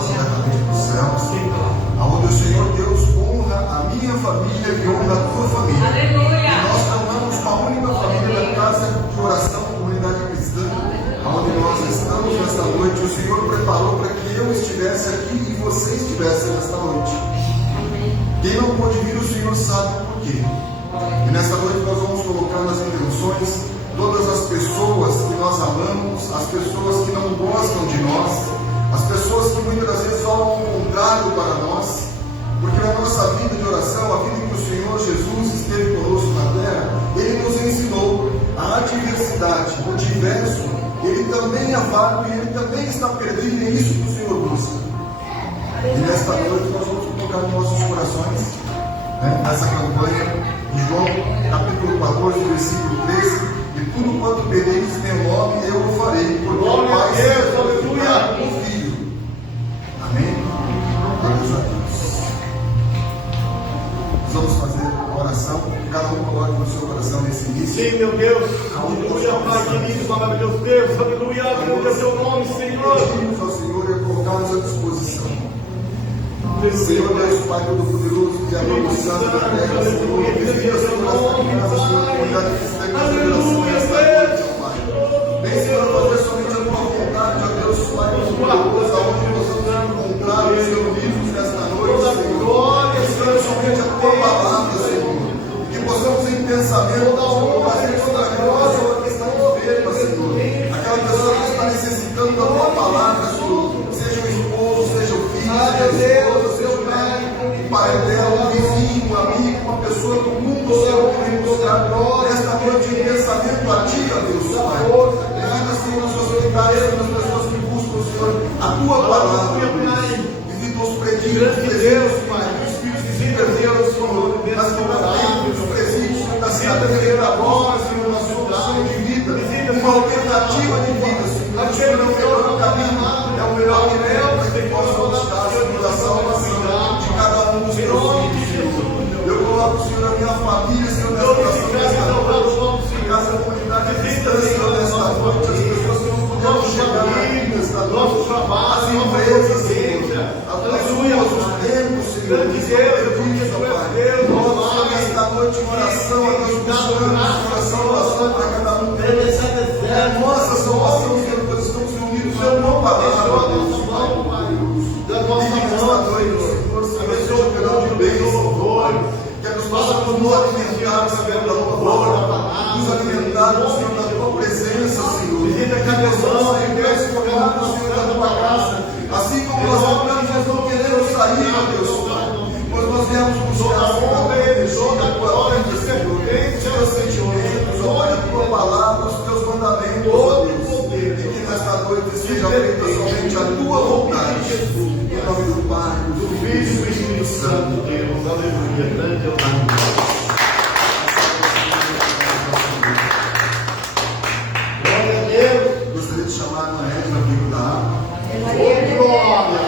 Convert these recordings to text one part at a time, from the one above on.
voz diretamente dos céus, aonde o Senhor Deus honra a minha família e honra a tua família. Aleluia. E nós formamos uma única família da casa de oração, comunidade cristã, aonde nós estamos nesta noite. O Senhor preparou para que eu estivesse aqui e você estivesse nesta noite. Quem não pôde vir, o Senhor sabe por quê. E nesta noite nós vamos colocar nas intenções todas as pessoas que nós amamos, as pessoas que não gostam de nós, as pessoas que muitas das vezes falam o contrário para nós, porque na nossa vida de oração, a vida em que o Senhor Jesus esteve conosco na terra, Ele nos ensinou a adversidade, o diverso, Ele também é válido e Ele também está perdido, e é isso que o Senhor busca. E nesta noite nós vamos colocar nos nossos corações, essa campanha de João, capítulo 14, versículo 13, e tudo quanto pedirdes em meu nome, eu o farei, porque o Pai será glorificado no Filho. Amém? Glórias a Deus. Nós vamos fazer uma oração, cada um coloque no seu coração nesse início. Sim, meu Deus, aleluia, Pai querido, maravilhoso Deus, aleluia, aleluia, seu nome, Senhor. Pedimos ao Senhor e colocar-nos à disposição. Senhor Deus, Pai Todo-Poderoso, Criador do Santo da terra, Senhor, visita a sua casa, Senhor, comunidade cristã e consideração nesta noite, ó Pai. Vem, Senhor, fazer somente a tua vontade, ó Deus, Pai Todo-Poderoso, aonde nós vamos encontrar os seus vivos nesta noite, Senhor. Senhor, somente a tua palavra, Senhor. E que possamos em pensamento, Senhor, fazer toda aquela pessoa que está enferma, Senhor. Aquela pessoa que está necessitando da tua palavra, Senhor. Seja o esposo, seja o filho, seja a esposa, seja o médico, o pai dela, um vizinho, um amigo, uma pessoa do mundo, Senhor, que vem buscar nesta noite em pensamento a ti, ó Deus, Pai. Visita, Senhor, os hospitais, as pessoas que buscam, Senhor, a tua palavra, Pai. Visita os presídios, Deus, Pai. Os filhos visita, Deus, Senhor, nas comunidades, os presídios da cidade da agora, Senhor, na solução de vida, uma alternativa de vida, Senhor. O Senhor é o melhor caminho, é o melhor remédio para que possamos dar, Senhor, a salvação de cada um dos teus filhos, Senhor. Eu coloco, Senhor, a minha família, Senhor, nessa oração, casa, comunidade cristã, Senhor, nesta noite, as pessoas que não puderam chegar nesta noite, as empresas, Senhor, as ruas, os templos, Senhor, que estão perdidos, ó Pai. Nós, Senhor, nesta noite, em oração, a Deus, buscamos coração, oração para cada um deles. É a nossa salvação, Senhor, nós estamos reunidos na tua palavra, ó Deus, Pai. E nesta noite, Senhor, seja o canal de bênçãos, louvor, que nós possamos nos alimentar, Senhor, da tua palavra, nos alimentar, Senhor, da tua presença, Senhor. Visita cada pessoa, Senhor, Senhor, da tua casa. Assim como nós oramos, nós não queremos sair, ó Deus, Pai. Mas nós viemos buscar a tua energia, a tua vida, Senhor. Os teus sentimentos, ó Pai, a tua palavra, os teus mandamentos, ó Deus. E que nesta noite seja feita somente a tua vontade. Em nome do Pai, do Filho e do Espírito Santo, Deus. Aleluia. Grande é o nome de Deus. Glória a Deus. Gostaria de chamar a Edna, amigo da água. Glória.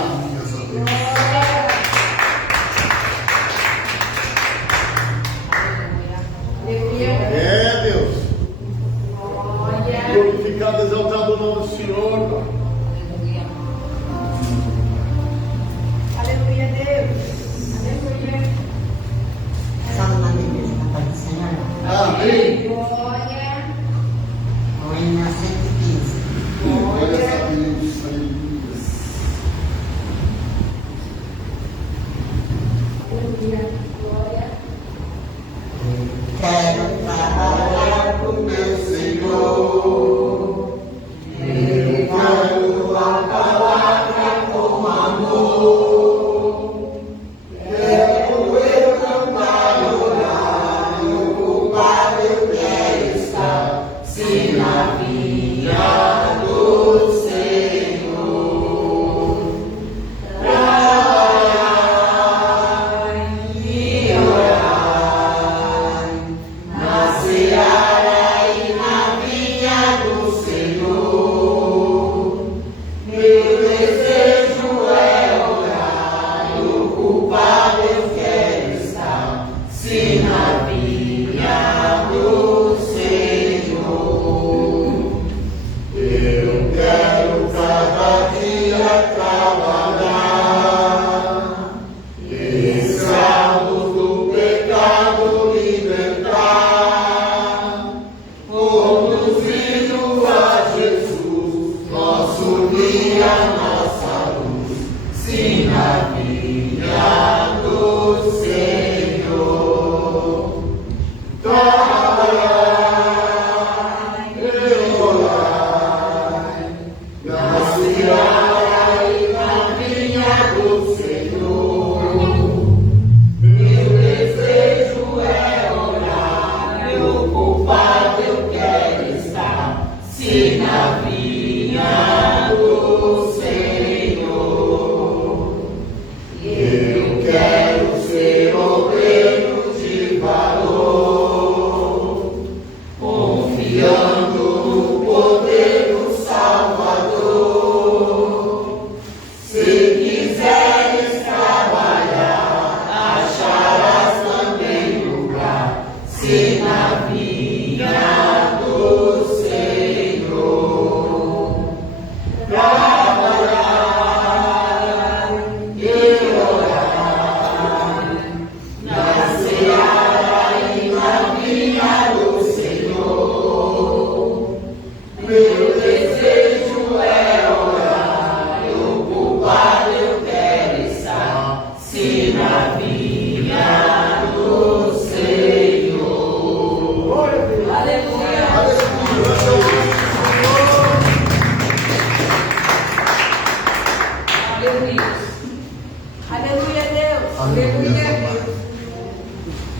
É, Deus. Glorificado, exaltado o nome do Senhor, Pai. Aleluia, Deus. Aleluia.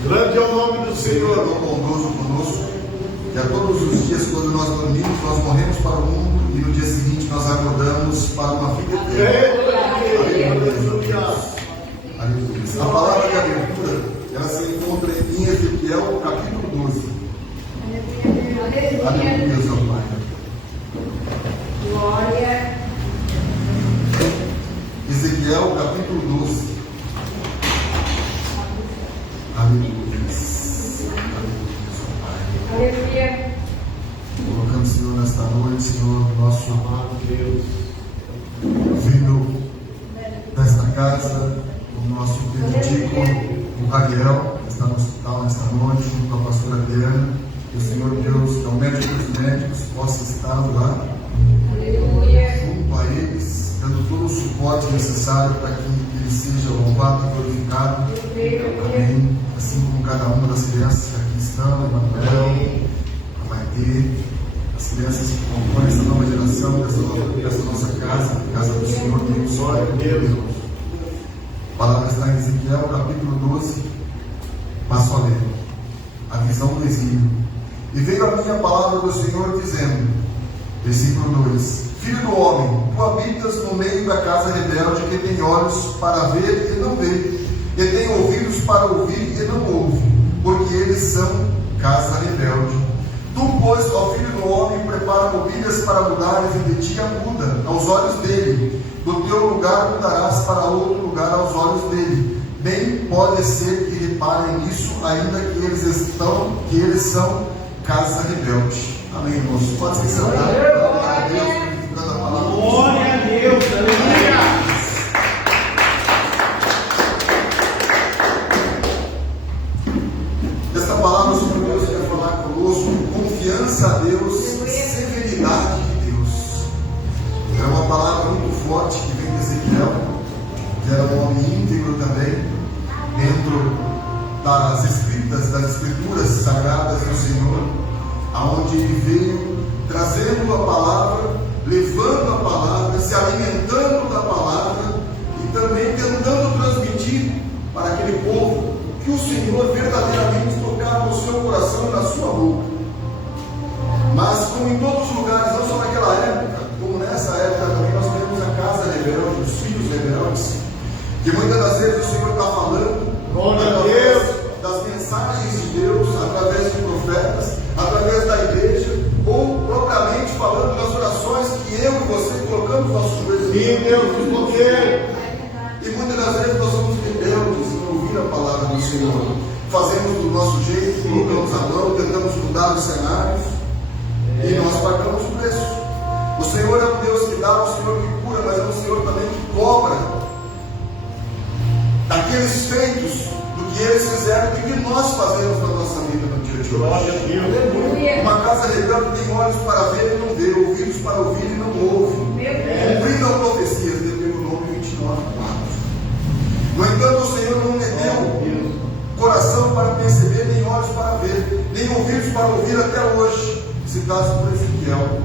Grande é o nome do Senhor, tão bondoso conosco, que a todos os dias, quando nós dormimos, nós morremos para o mundo e no dia seguinte nós acordamos para uma vida eterna. Aleluia. A palavra de abertura, ela se encontra em Ezequiel, capítulo 12. Aleluia, seu Pai. Glória. Ezequiel, capítulo 12. Aleluia. Aleluia. Colocando, Senhor, nesta noite, Senhor, nosso amado Deus, vindo desta casa, o nosso benedito, o Raguel, que está no hospital nesta noite, junto à pastora Diana, que o Senhor Deus, que é o médico dos médicos, possa estar lá, junto a eles, dando todo o suporte necessário para que ele seja louvado e glorificado. Amém. Assim como cada uma das crianças que aqui estão, Emanuel, a Maitê, as crianças que compõem essa nova geração, dessa nossa casa, a casa do Senhor, Deus, glória a Deus. A palavra está em Ezequiel, capítulo 12, passo a ler. A visão do exílio. E veio a minha palavra do Senhor dizendo, versículo 2: Filho do homem, tu habitas no meio da casa rebelde, que tem olhos para ver e não vê, e tem ouvidos para ouvir e não ouve, porque eles são casa rebelde. Tu, pois, ó filho do homem, prepara mobílias para mudares, e de ti a muda aos olhos dele. Do teu lugar mudarás para outro lugar aos olhos dele. Bem pode ser que reparem nisso, ainda que eles são casa rebelde. Amém, irmãos? Pode se sentar. Glória a Deus. Glória a Deus, aleluia. Esta palavra, Senhor Deus, quer falar conosco, confiança a Deus, severidade de Deus. É uma palavra muito forte que vem de Ezequiel, que era um homem íntegro também, dentro das escrituras sagradas do Senhor, aonde ele veio trazendo a palavra, levando a palavra, se alimentando da palavra e também tentando transmitir para aquele povo que o Senhor verdadeiramente tocava no seu coração e na sua boca. Mas como em todos os lugares, não só naquela época, como nessa época também, nós temos a casa rebelde, os filhos rebeldes, que muitas das vezes o Senhor está falando através das mensagens de Deus, através de profetas, através da igreja, ou propriamente falando das orações que eu e você colocamos nossos joelhos. Sim, Deus, nos poder. E muitas das vezes nós somos rebeldes em ouvir a palavra do Senhor. Fazemos do nosso jeito, colocamos a mão, tentamos mudar os cenários e nós pagamos o preço. O Senhor é um Deus que dá, é um Senhor que cura, mas é um Senhor também que cobra daqueles feitos do que eles fizeram e do que nós fazemos na nossa vida no dia de Glória a hoje. Deus. Uma casa rebelde tem olhos para ver e não vê, ouvidos para ouvir e não ouve. para ouvir até hoje, citados por Ezequiel.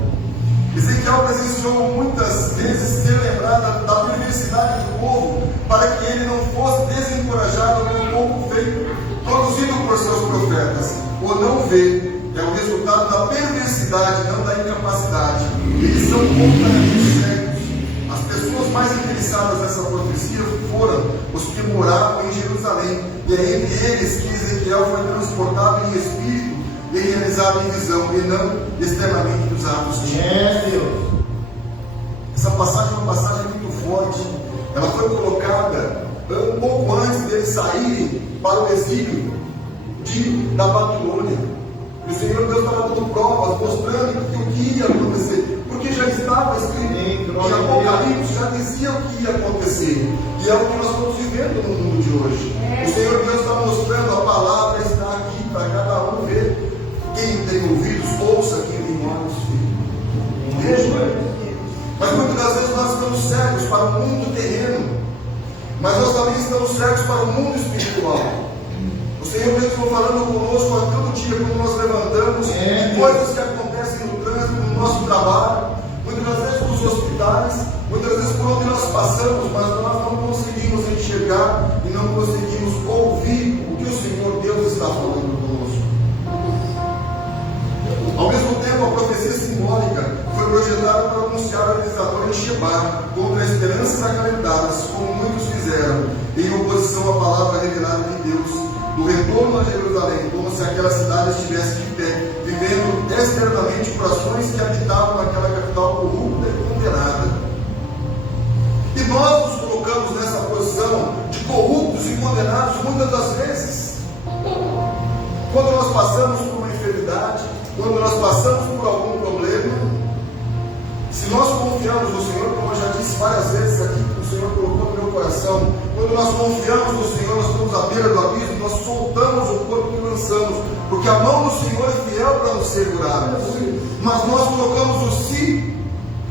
Ezequiel presenciou muitas vezes ser lembrado da perversidade do povo, para que ele não fosse desencorajado com o pouco feito, produzido por seus profetas. O não ver é o resultado da perversidade, não da incapacidade. Eles são completamente cegos. As pessoas mais interessadas nessa profecia foram os que moravam em Jerusalém, e é entre eles que Ezequiel foi transportado em espírito e realizado em visão, e não externamente nos atos de Deus. Essa passagem é uma passagem muito forte. Ela foi colocada um pouco antes deles saírem para o exílio da Babilônia. E o Senhor Deus estava dando provas, mostrando o que ia acontecer, porque já estava escrito, e Apocalipse já dizia o que ia acontecer, e é o que nós estamos vivendo no mundo de hoje. O Senhor Deus está mostrando, a palavra está aqui para cada um ver. Quem tem ouvidos, ouça, quem tem olhos, veja. Mas muitas das vezes nós estamos cegos para o mundo terreno, mas nós também estamos cegos para o mundo espiritual. O Senhor Deus está falando conosco a todo dia, quando nós levantamos, coisas que acontecem no trânsito, no nosso trabalho, muitas das vezes nos hospitais, muitas vezes por onde nós passamos, mas nós não conseguimos enxergar e não conseguimos ouvir o que o Senhor Deus está falando conosco. Ao mesmo tempo, a profecia simbólica foi projetada para anunciar o realizador em Sheba contra a esperança acalentadas, como muitos fizeram, em oposição à palavra revelada de Deus, do retorno a Jerusalém, como se aquela cidade estivesse de pé, vivendo externamente corações que habitavam naquela capital corrupta e condenada. E nós nos colocamos nessa posição de corruptos e condenados muitas das vezes. Quando nós passamos por uma enfermidade, quando nós passamos por algum problema, se nós confiamos no Senhor, como eu já disse várias vezes aqui, que o Senhor colocou no meu coração, quando nós confiamos no Senhor, nós estamos à beira do abismo, nós soltamos o corpo e lançamos, porque a mão do Senhor é fiel para nos segurar. Mas nós colocamos o se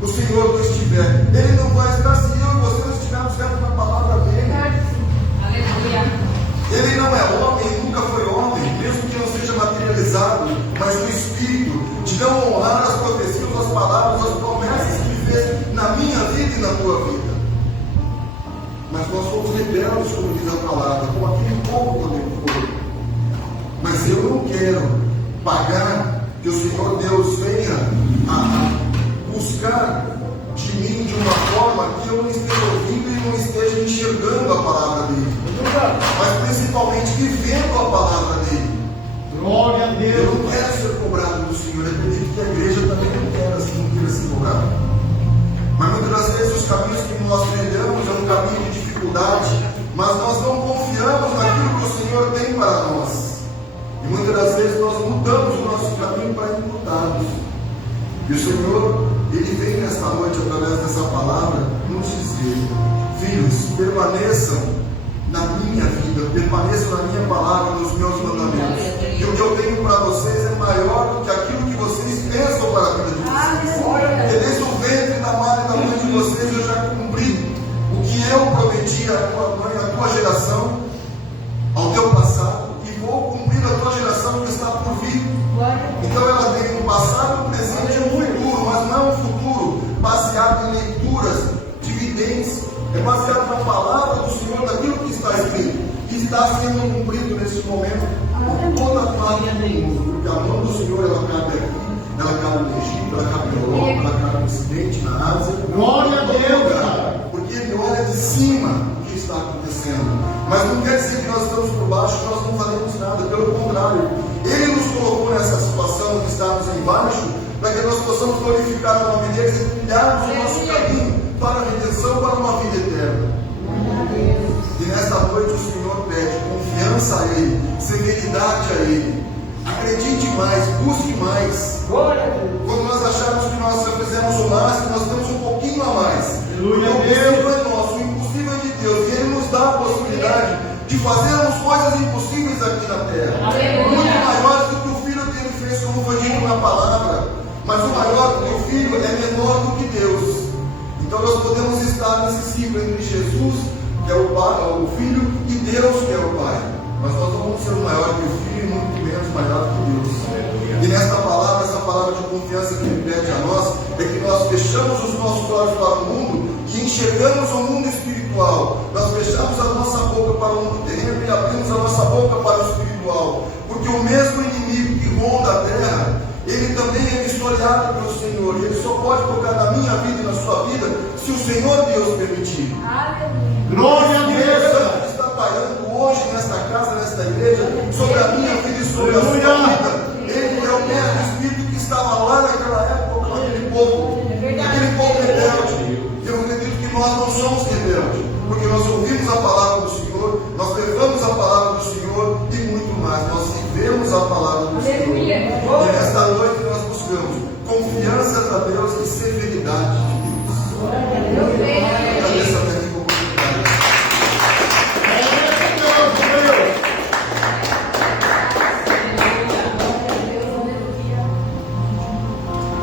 o Senhor não estiver. Ele não vai estar se eu e você não estivermos dentro da palavra dele. Aleluia. Ele não é homem, nunca foi homem, mesmo que não seja materializado, mas no Espírito, de não honrar as profecias, as palavras, as promessas que ele fez na minha vida e na tua vida. Mas nós somos rebeldes, como diz a palavra, como aquele povo quando foi. Mas eu não quero pagar que o Senhor Deus venha a buscar de mim de uma forma que eu não esteja ouvindo e não esteja enxergando a palavra dele, mas principalmente vivendo a palavra dele. Glória a Deus. Eu não quero ser cobrado do Senhor. Eu acredito que a igreja também não quer assim, não queira ser cobrado. Mas muitas das vezes os caminhos que nós trilhamos é um caminho de dificuldade, mas nós não confiamos naquilo que o Senhor tem para nós. E muitas das vezes nós mudamos o nosso caminho para imputarmos. E o Senhor, Ele vem nesta noite, através dessa palavra, nos dizer: filhos, permaneçam na minha vida, permaneçam na minha palavra, nos meus mandamentos. E o que eu tenho para vocês é maior do que aquilo que vocês pensam para a vida de vocês. Porque desde o ventre da mãe e da mãe de vocês eu já cumpri o que eu prometi à tua mãe, à tua geração, ao teu passado, e vou cumprir a tua geração que está por vir. Então ela tem um passado, um presente e um futuro, mas não um futuro baseado em leituras de evidências, é baseado na palavra do Senhor, daquilo que está escrito, que está sendo cumprido nesse momento, com toda a parte do mundo, porque a mão do Senhor ela cabe aqui, ela cabe no Egito, ela cabe na Europa, ela cabe no Ocidente, na Ásia. Glória a Deus, porque Ele olha de cima o que está acontecendo. Mas não quer dizer que nós estamos por baixo e nós não fazemos nada, pelo contrário. Ele nos colocou nessa situação de estarmos embaixo, para que nós possamos glorificar o nome dele e trilharmos o nosso caminho para a redenção, para uma vida eterna. E nesta noite o Senhor pede confiança a Ele, severidade a Ele. Acredite mais, busque mais. Quando nós acharmos que nós já fizemos o máximo, nós temos um pouquinho a mais. Aleluia, o possível é nosso, o impossível é de Deus. E Ele nos dá a possibilidade de fazermos coisas impossíveis aqui na terra. Aleluia. Muito maiores do que o Filho dele fez, como foi dito na palavra. Mas o maior do que o Filho é menor do que Deus. Então nós podemos estar nesse ciclo entre Jesus, que é o Pai, o Filho, e Deus, que é o Pai. Mas nós não vamos ser maior que o Filho e muito menos maior que Deus. E nesta palavra, essa palavra de confiança que Ele pede a nós, é que nós fechamos os nossos olhos para o mundo e enxergamos o mundo espiritual. Nós fechamos a nossa boca para o mundo terreno e abrimos a nossa boca para o espiritual. Porque o mesmo inimigo que ronda a terra, ele também é vistoriado pelo Senhor. E ele só pode tocar na minha vida e na sua vida se o Senhor Deus permitir. Glória a Deus. Está pairando hoje nesta casa, nesta igreja, sobre a minha vida e sobre a sua vida. Ele é o mesmo Espírito que estava lá naquela época com aquele povo rebelde. Eu acredito que nós não somos rebeldes, porque nós ouvimos a palavra do Senhor, nós levamos a palavra do Senhor e muito mais, nós vivemos a palavra do Senhor. E nesta noite nós buscamos confiança a Deus e severidade de Deus. Agradeço a Deus por oportunidade.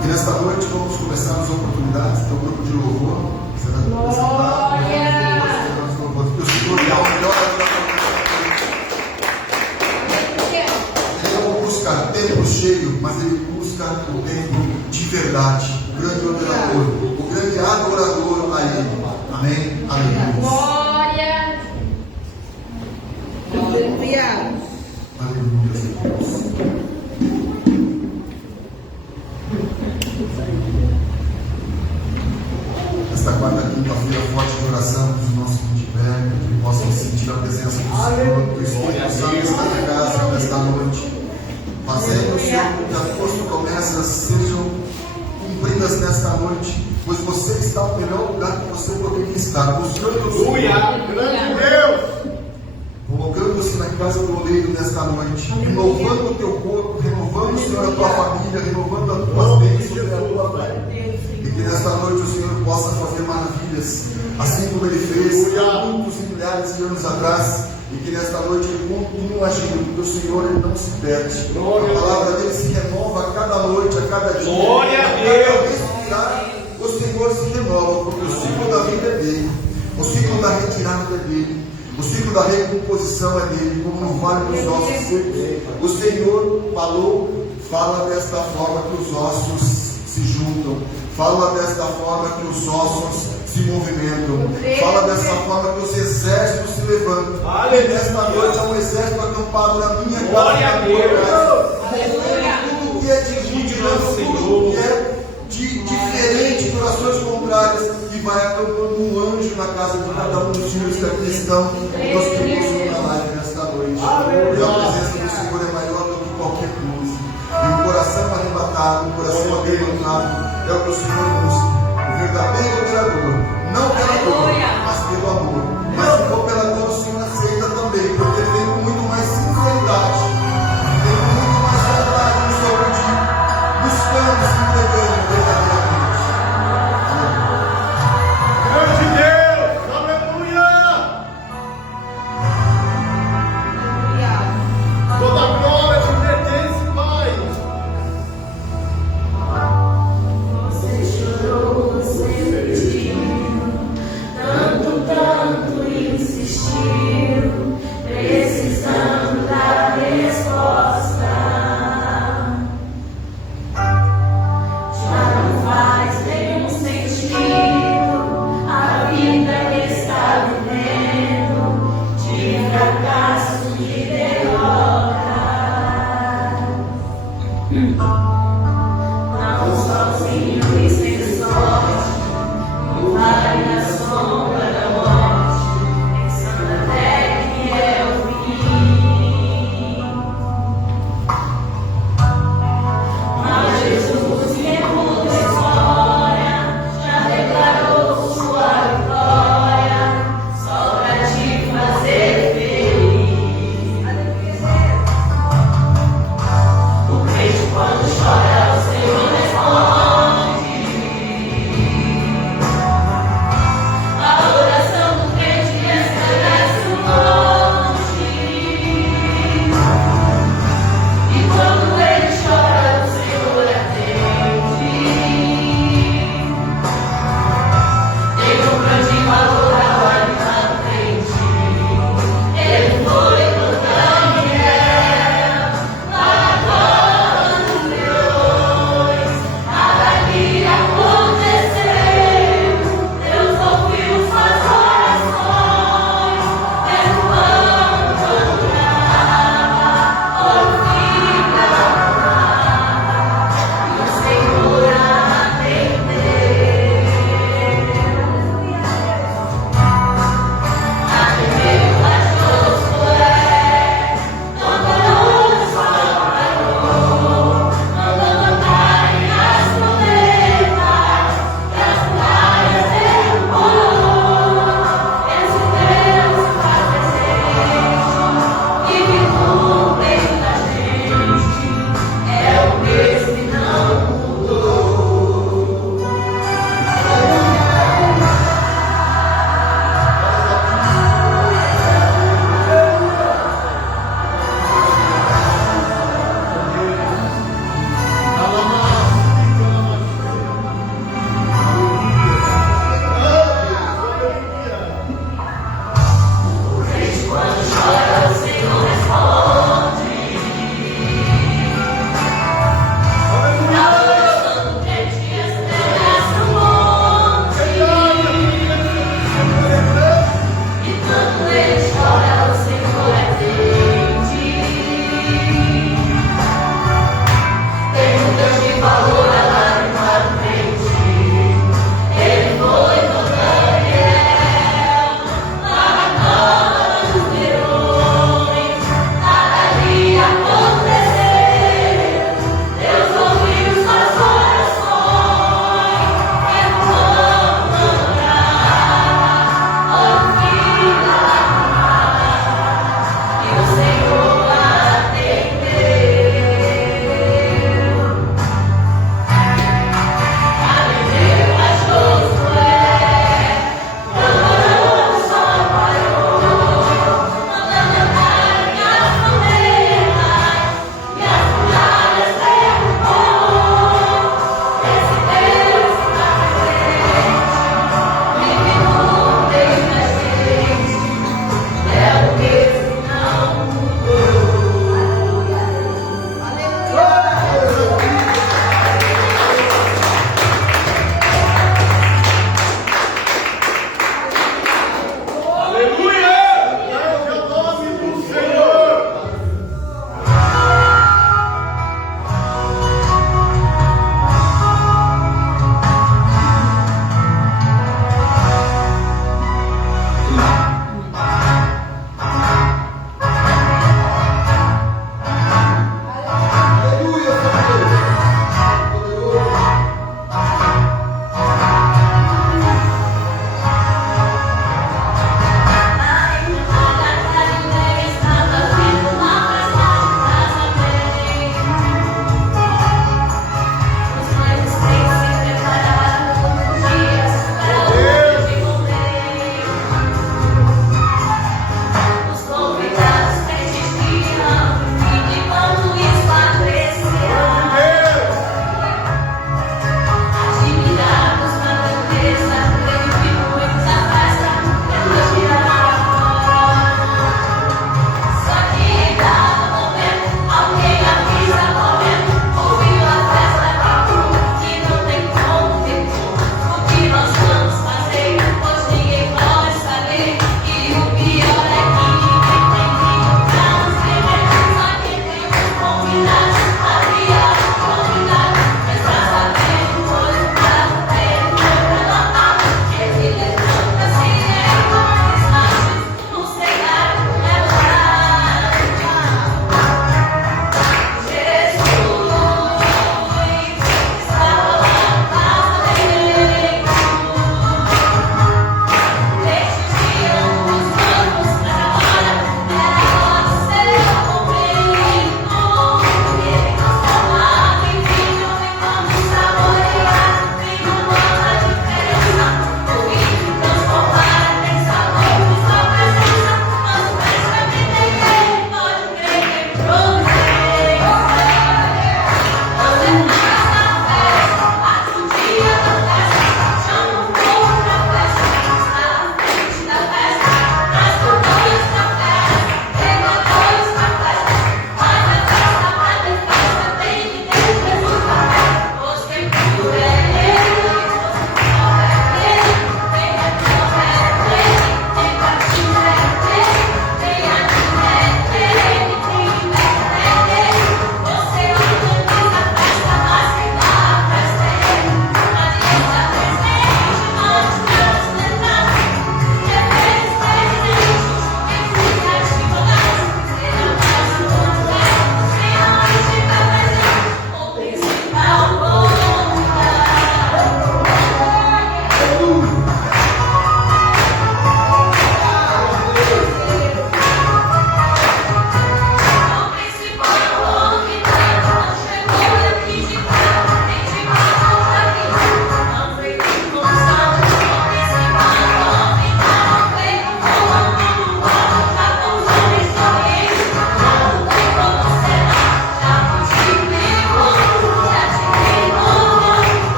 E nesta noite vamos começar as oportunidades do grupo de louvor. Será apresentar os louvores. Que o Senhor dá o melhor Ele não busca templo cheio, mas ele busca o templo de verdade. O grande adorador, o grande adorador a Ele. Amém? Aleluia. Glória. Aleluia. Aleluia. Esta quarta quinta-feira forte de oração dos nossos de pé, que possam sentir a presença do Senhor, que o Espírito Santo está na casa nesta noite, fazendo, Senhor, que as tuas promessas sejam cumpridas nesta noite, pois você está no melhor lugar que você poderia estar, buscando o Senhor. Grande Deus. Colocando-se na casa do oleiro nesta noite, renovando o teu corpo, renovando, Senhor, a tua família, renovando as tuas bênçãos e a tua fé. E que nesta noite o Senhor possa fazer maravilhas, assim como Ele fez há muitos e milhares de anos atrás. E que nesta noite Ele continue agindo, porque o Senhor Ele não se perde. A palavra dele se renova a cada noite, a cada dia. Glória a cada Deus. respirar, o Senhor se renova, porque o ciclo da vida é dele, o ciclo da retirada é dele. O ciclo da recomposição é dele, como no vale dos ossos secos. O Senhor fala desta forma que os ossos se juntam, fala desta forma que os ossos se movimentam, fala desta forma que os exércitos se levantam. E nesta noite há um exército acampado na minha casa. Glória a Deus. Tudo que é de mutirão, tudo que é de diferente, de orações contrárias, e vai acampando um anjo na casa de cada um dos filhos que aqui estão, dos que possuem na live nesta noite. E a presença do Senhor é maior do que qualquer coisa. E o coração arrebatado, o coração abandonado, é o que o Senhor busca. O verdadeiro adorador, não pela dor, mas pelo amor. Mas se for pela dor, o Senhor aceita também, porque ele vem com muito mais sinceridade, vem com muito mais vontade no seu pedido, buscando, se entregando verdadeiramente. Grande Deus. Aleluia. Toda glória te pertence, Pai. Você chorou, você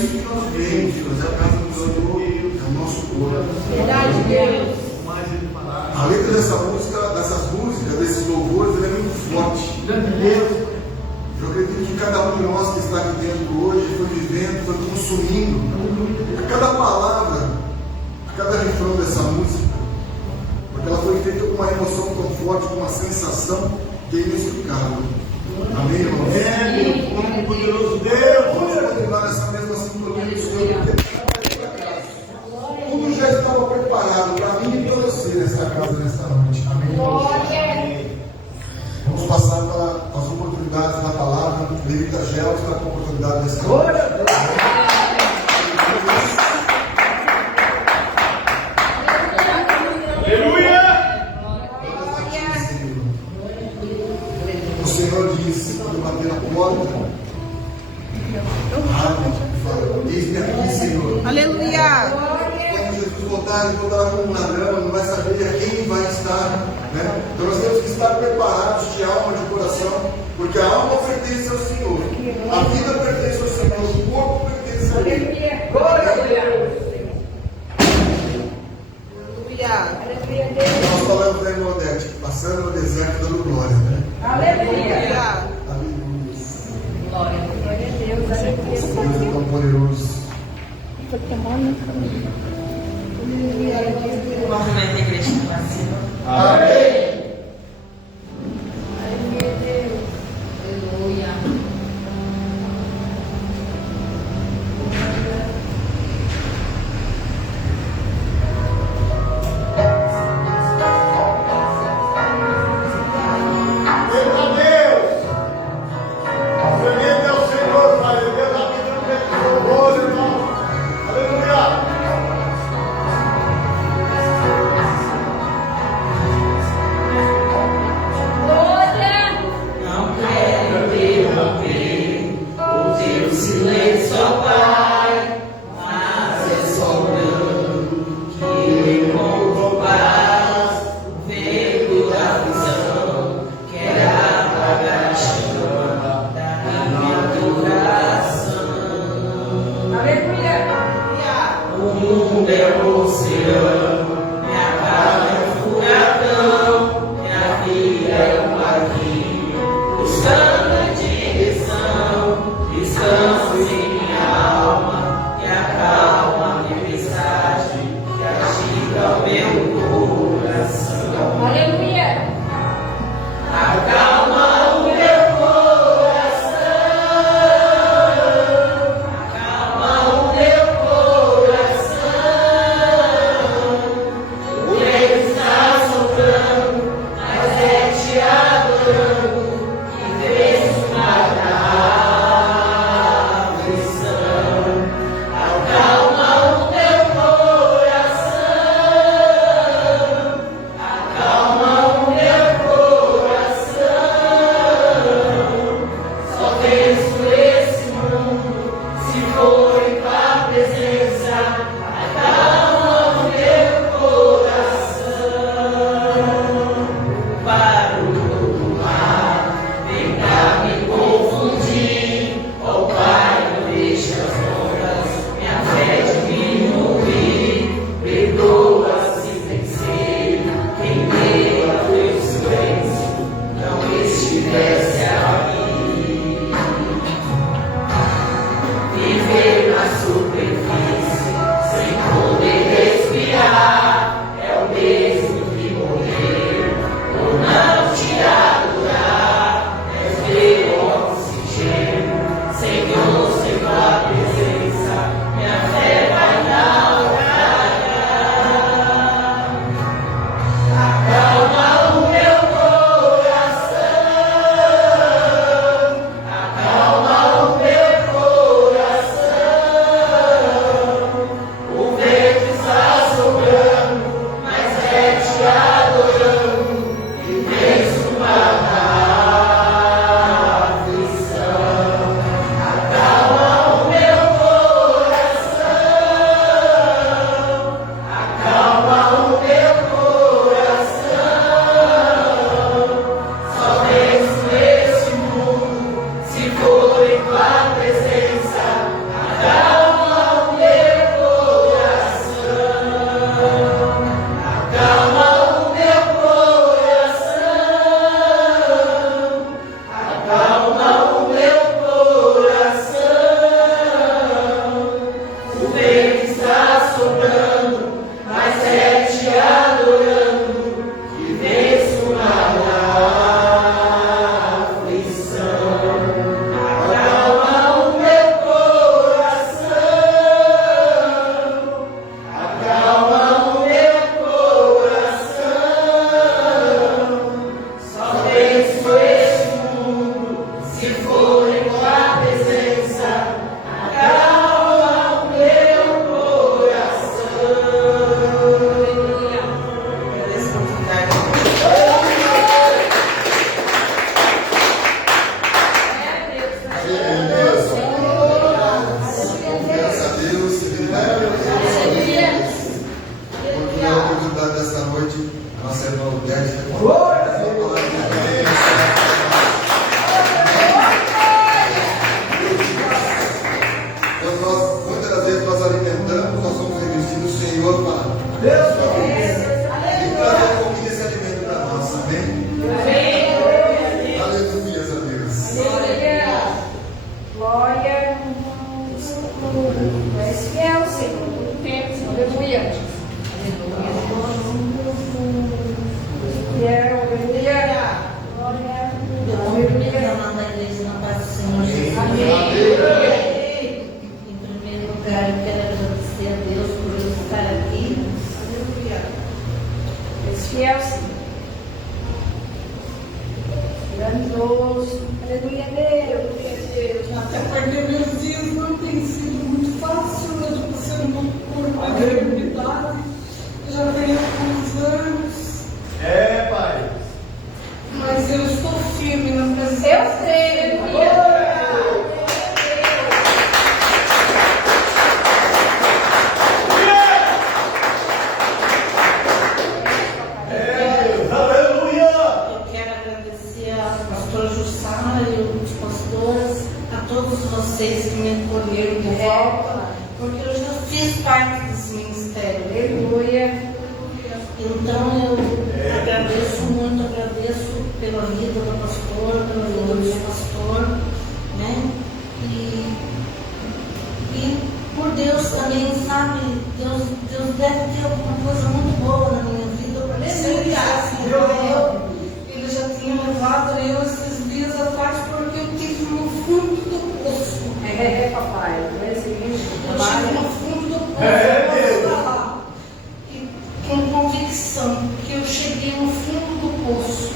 isso que nós vemos, fazer a casa do Senhor, é o nosso corpo. Verdade, Deus. A letra dessa música, dessas músicas, desses louvores, ela é muito forte. Eu acredito que cada um de nós que está aqui dentro hoje foi vivendo, foi consumindo a cada palavra, a cada refrão dessa música, porque ela foi feita com uma emoção tão forte, com uma sensação que é inexplicável. Amém, irmãos? Amém. Poderoso Deus. Vamos continuar nessa mesma sintonia do Senhor, porque tudo já estava preparado para mim e para você nessa casa nesta noite. Amém? Vamos passar para as oportunidades da palavra. Levita Gel está com a oportunidade dessa noite. O Senhor disse, quando bater na porta, eis-me aqui, Senhor. Aleluia! Quando Jesus voltar, ele voltará como um ladrão, não vai saber a quem vai estar. Né? Então nós temos que estar preparados de alma, de coração, porque a alma pertence ao Senhor, a vida pertence ao Senhor, o corpo pertence a Ele. Nós falamos da irmã Odete, passando no deserto dando glória. Né? Aleluia! Aleluia. Glória a Deus. Deus é tão poderoso. Vamos na igreja do vacilo. Amém. Aleluia. Muitas das vezes nós alimentamos, nós somos revestidos, o Senhor fala, tem que trazer comida esse alimento para nós, amém? Aleluia, a Deus. Glória. Tu és fiel, Senhor. Aleluia. Fiel, aleluia. Glória. Aleluia. Amada igreja, na paz do Senhor Jesus. Amém. Em primeiro lugar, eu quero agradecer a Deus por eu estar aqui. Aleluia. Tu és fiel, Senhor. Grandioso. Aleluia, Deus. Até porque meus dias não têm sido muito fácil, eu estou passando por uma enfermidade, eu já tenho alguns anos, Pai. mas eu estou firme na presença. Eu creio, aleluia. Aleluia. Eu quero agradecer ao pastor Jussara e os pastores, a todos vocês que me acolheram de volta, porque eu já fiz parte desse ministério. Aleluia. Então eu agradeço muito, agradeço pela vida do pastor, pela vida do pastor, né? E por Deus também, sabe? Deus deve ter alguma coisa muito boa na minha vida para Ele já tinha levado eu esses dias atrás porque eu tive no fundo do poço. Papai. Tu és igreja. Eu estive no fundo do poço, eu posso falar. E com convicção que eu cheguei no fundo do poço.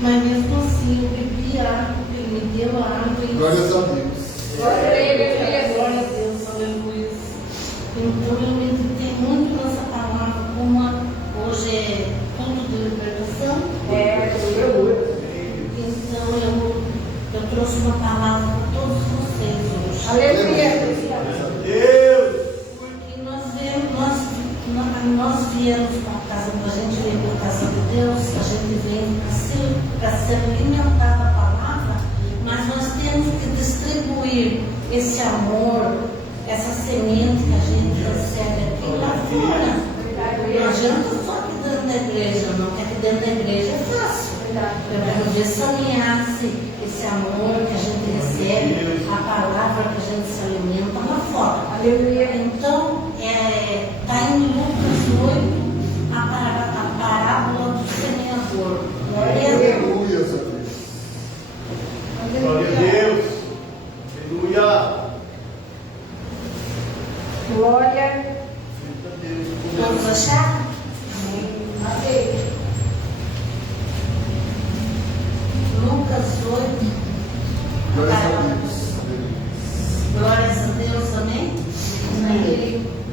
Mas mesmo assim eu bebi a água, ele me deu a água e Glória a Deus. Glória Glória a Deus, aleluia. Então eu meditei muito nessa palavra, como hoje é culto de libertação. aleluia. Então eu trouxe uma palavra para todos vocês hoje. Aleluia. Deus. Porque nós viemos para a casa, a gente veio para a casa de Deus, a gente vem para ser alimentar da palavra, mas nós temos que distribuir esse amor, essa semente que a gente recebe aqui lá fora. Não adianta só aqui dentro da igreja, não, porque aqui dentro da igreja é fácil. Eu quero ver semear-se esse amor que a gente recebe, a palavra que a gente se alimenta lá fora. Aleluia. Então, está em Lucas 8, a parábola do semeador. Aleluia, a Deus. Glória a Deus. Aleluia. Glória. Todos acharam? Amém. Lucas 8, Glória a parábola. Deus. Glórias a Deus, amém?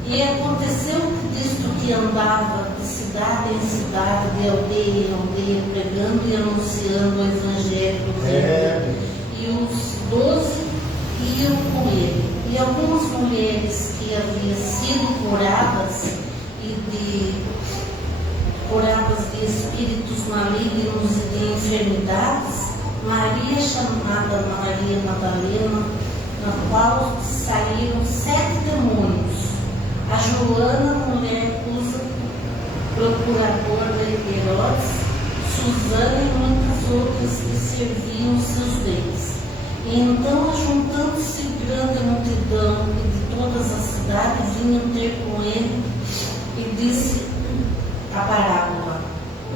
E aconteceu que disto que andava de cidade em cidade, de aldeia em aldeia, pregando e anunciando o evangelho do reino. E os 12 iam com ele. E algumas mulheres que haviam sido curadas de espíritos malignos e de enfermidades, Maria, chamada Maria Madalena, na qual saíram 7 demônios. A Joana, mulher cuja procurador de Herodes, Susana e muitas outras que serviam os seus bens. E então, juntando-se grande multidão de todas as cidades, vinham ter com ele e disse a parábola: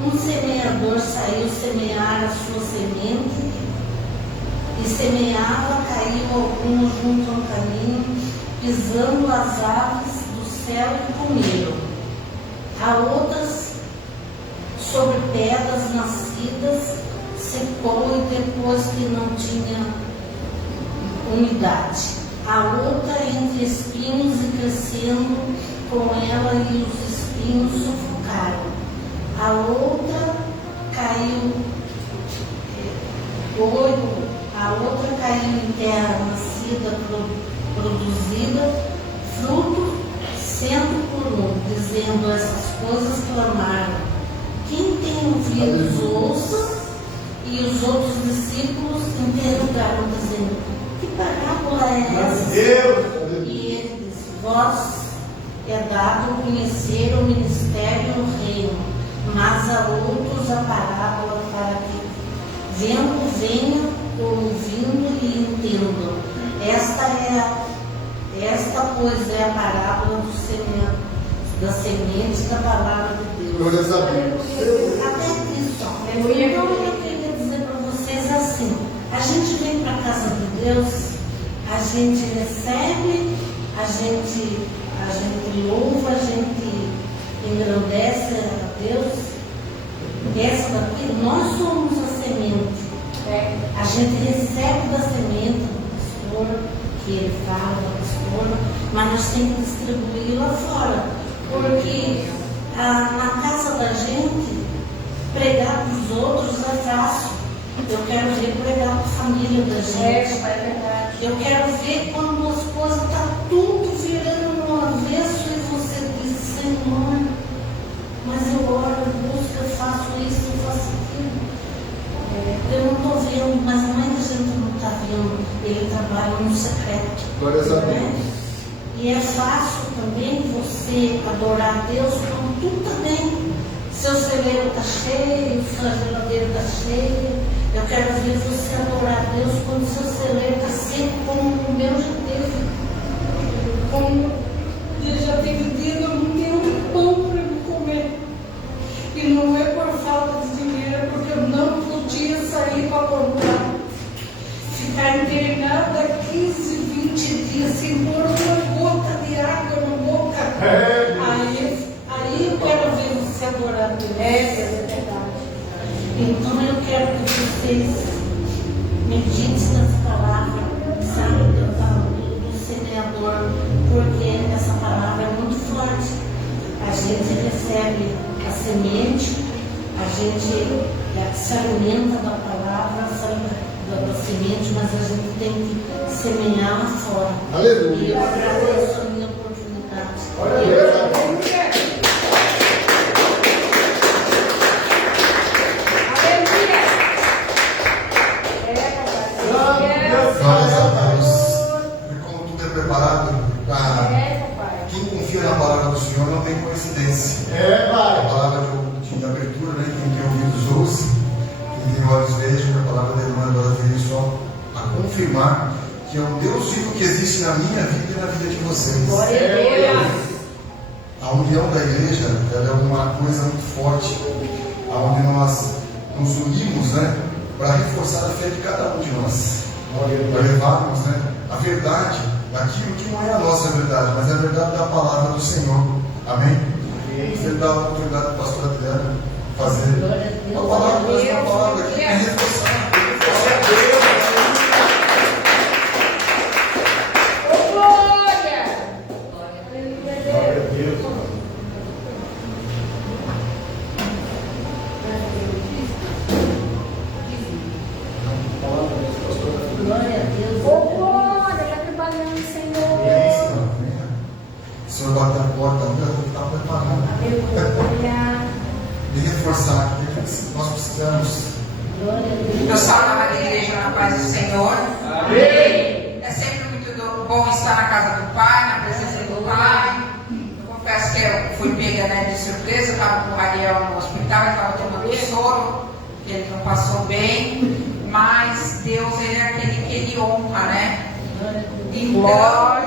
um semeador saiu semear a sua semente, e semeava, caiu alguns junto ao caminho, pisando as aves do céu e comeram. A outras sobre pedras nascidas, secou e depois que não tinha umidade. A outra entre espinhos e crescendo com ela e os espinhos sufocaram. A outra caiu em terra nascida, produzida, fruto sendo por um, dizendo essas coisas clamaram: quem tem ouvidos ouça. E os outros discípulos interrogaram, dizendo: que parábola é essa? Deus. vós é dado conhecer o ministério no reino, mas a outros a parábola para que vendo venham, ouvindo e entendam. Esta pois é a parábola da semente da palavra de Deus. Glórias a Deus. Até isso. Então eu queria dizer para vocês assim, a gente vem para a casa de Deus, a gente recebe, a gente louva, a gente engrandece a Deus. Essa daqui, nós somos a semente. A gente recebe da semente do pastor, que ele fala da pastora, mas nós temos que distribuir lá fora. Porque na casa da gente, pregar para os outros é fácil. Eu quero ver pregar para a família da gente. Eu quero ver quando as coisas estão tudo virando no avesso e você diz, Senhor, mas eu oro, eu busco, eu faço isso, eu faço aquilo. Eu não estou vendo, mas não é que a gente não está vendo. Ele trabalha no secreto. Glórias a Deus. E é fácil também você adorar a Deus quando tudo está bem. Seu celeiro está cheio, sua geladeira está cheia. Eu quero ver você adorar a Deus quando seu celeiro está seco, como o meu já teve. Como ele já teve dia, eu não tenho um pão para me comer. E não é por falta de dinheiro, é porque eu não podia sair para comprar. Ficar internada 15, 20 dias sem pôr uma gota de água na boca. Aí eu quero ver você adorar a Deus. É verdade. Então eu quero que vocês meditem nessa palavra, sabe, do semeador, porque essa palavra é muito forte. A gente recebe a semente, a gente se alimenta da palavra, da semente, mas a gente tem que semear lá fora. Aleluia. E eu agradeço a minha oportunidade. Aleluia. Glórias a Deus. E como tudo é preparado para quem confia na palavra do Senhor, não tem coincidência. A palavra de abertura, né? Quem tem ouvidos ouça, quem tem olhos veja, a palavra da irmã agora veio só a confirmar que é um Deus vivo que existe na minha vida e na vida de vocês. Glória a Deus. A união da igreja ela é uma coisa muito forte, onde nós nos unimos, né, para reforçar a fé de cada um de nós, para levarmos, né, a verdade daquilo que não é a nossa verdade, mas é a verdade da palavra do Senhor. Amém? Você dá a oportunidade para a pastora Adriana fazer a palavra, mas uma palavra aqui é reforçar. O Senhor bate a porta, está preparado. E reforçar aquilo que nós precisamos. Eu saudava a igreja na paz do Senhor. Amém. É sempre muito bom estar na casa do Pai, na presença do Pai. Eu confesso que eu fui pega, né, de surpresa. Eu estava com o Ariel no hospital, ele estava tomando soro, que ele não passou bem. Mas Deus, ele é aquele que ele honra, né? Então,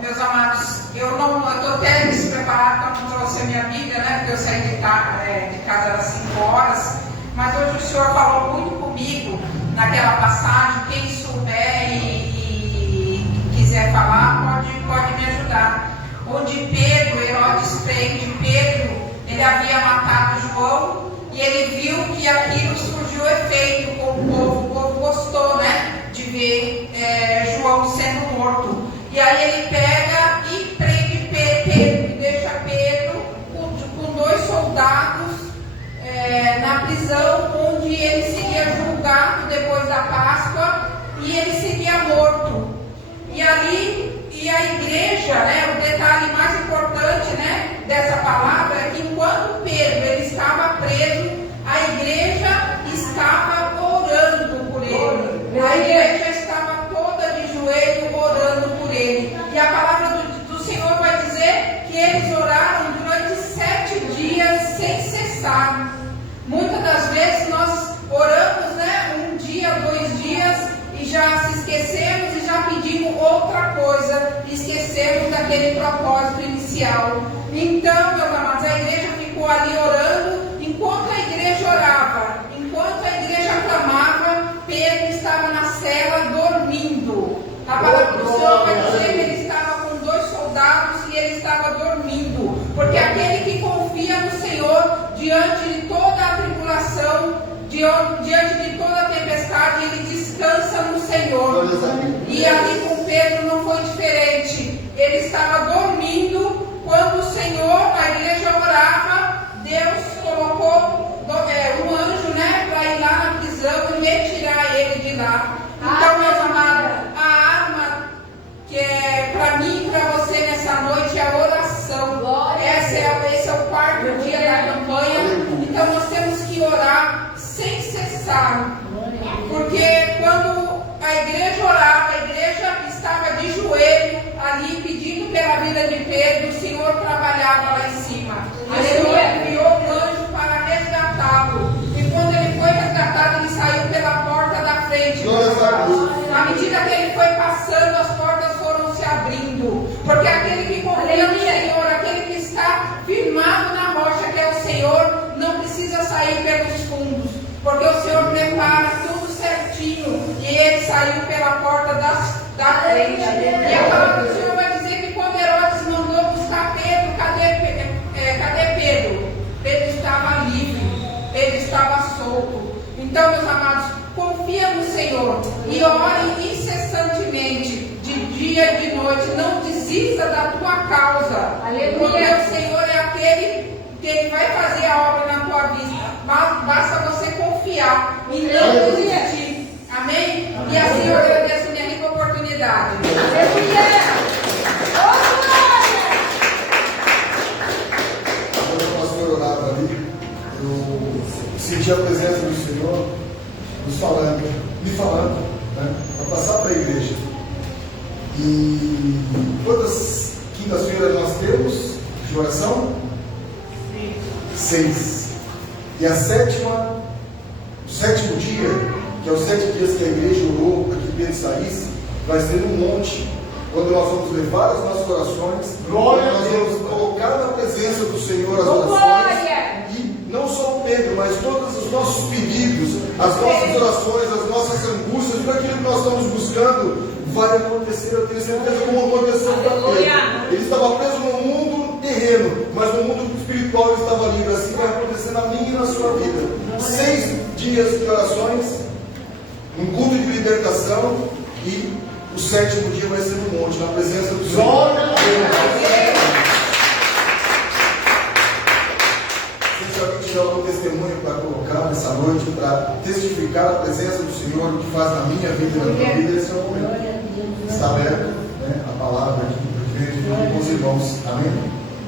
meus amados, eu estou até despreparado, não trouxe a minha Bíblia, né? Porque eu saí de casa às 5 horas. Mas hoje o Senhor falou muito comigo naquela passagem. Quem souber e quiser falar, pode me ajudar. Onde Pedro, Herodes prende Pedro, ele havia matado João e ele viu que aquilo surgiu efeito com o povo. O povo gostou, né, de ver João sendo morto. E aí ele pega e prende Pedro, e deixa Pedro com 2 soldados na prisão, onde ele seria julgado depois da Páscoa e ele seria morto. E ali, a igreja, né, o detalhe mais importante, né, dessa palavra é que enquanto Pedro ele estava preso, a igreja estava orando por ele. A igreja estava coisa e esquecemos daquele propósito inicial. Então, meus amados, a igreja ficou ali orando. Enquanto a igreja orava, enquanto a igreja clamava, Pedro estava na cela dormindo. A palavra do Senhor vai dizer que ele estava com 2 soldados e ele estava dormindo. Porque aquele que confia no Senhor diante de toda a tribulação, diante de toda a tempestade, ele descansa no Senhor. E ali com Pedro não foi diferente. Ele estava dormindo quando o Senhor, a igreja orava. Deus colocou um anjo, para ir lá na prisão e retirar ele de lá. Então, meus amados, a arma que é para mim e para você nessa noite é a oração. Esse é o 4º dia da campanha. Então, nós temos que orar sem cessar. Porque quando a igreja orava, a igreja estava de joelho ali pedindo pela vida de Pedro, o Senhor trabalhava lá em cima. O Senhor enviou um anjo para resgatá-lo. E quando ele foi resgatado, ele saiu pela porta da frente. À medida que ele foi passando, as portas foram se abrindo. Porque aquele que confia no Senhor, aquele que está firmado na rocha, que é o Senhor, não precisa sair pelos fundos. Porque o Senhor prepara tudo certinho. E ele saiu pela porta da frente. E a palavra do Senhor vai dizer que quando Herodes mandou buscar Pedro, cadê Pedro? Pedro estava livre, Pedro estava solto. Então, meus amados, confia no Senhor e ore incessantemente, de dia e de noite. Não desista da tua causa. Aleluia. Porque o Senhor é aquele que Ele vai fazer a obra na tua vida. Basta você confiar e não desistir. Amém? E assim eu agradeço a minha rica oportunidade. Aleluia! Quando o pastor orava ali, eu senti a presença do Senhor me falando, para passar para a igreja. E todas quintas-feiras nós temos de oração? 6. E o sétimo dia, que é os 7 dias que a igreja orou para que Pedro saísse, vai ser no monte, quando nós vamos levar as nossas orações, nós vamos colocar na presença do Senhor as orações, e não só o Pedro, mas todos os nossos pedidos, as nossas orações, as nossas angústias, tudo aquilo que nós estamos buscando, vai acontecer, eu tenho certeza, como aconteceu para Pedro. Ele estava preso no mundo terreno, mas no mundo espiritual ele estava livre. Assim vai acontecer na minha e na sua vida. 6 dias de orações, um culto de libertação, e o 7º dia vai ser no monte, na presença do Senhor. Se alguém tiver algum testemunho para colocar nessa noite, para testificar a presença do Senhor, o que faz na minha vida e na tua vida, esse é o momento. Está aberto, a palavra aqui, com os irmãos. Amém?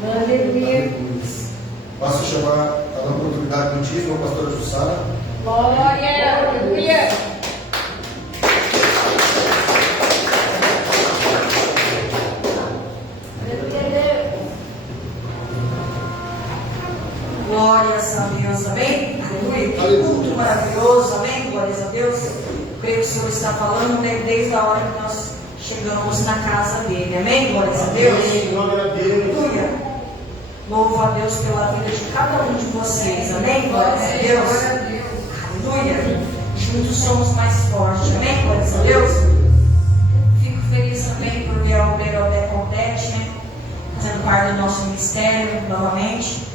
Aleluia. Passo a chamar, a oportunidade do dízimo, a pastora Jussara. Glória, aleluia. Glórias a Deus, amém? Aleluia. Que culto maravilhoso, amém? Glórias a Deus. Creio que o Senhor está falando desde a hora que nós chegamos na casa dele, amém? Glórias a Deus. Aleluia. Louvo a Deus pela vida de cada um de vocês, amém? Glórias a Deus. Aleluia. Juntos somos mais fortes, amém? Glórias a Deus. Fico feliz também por ver a obreira Odete, fazendo parte do nosso ministério novamente.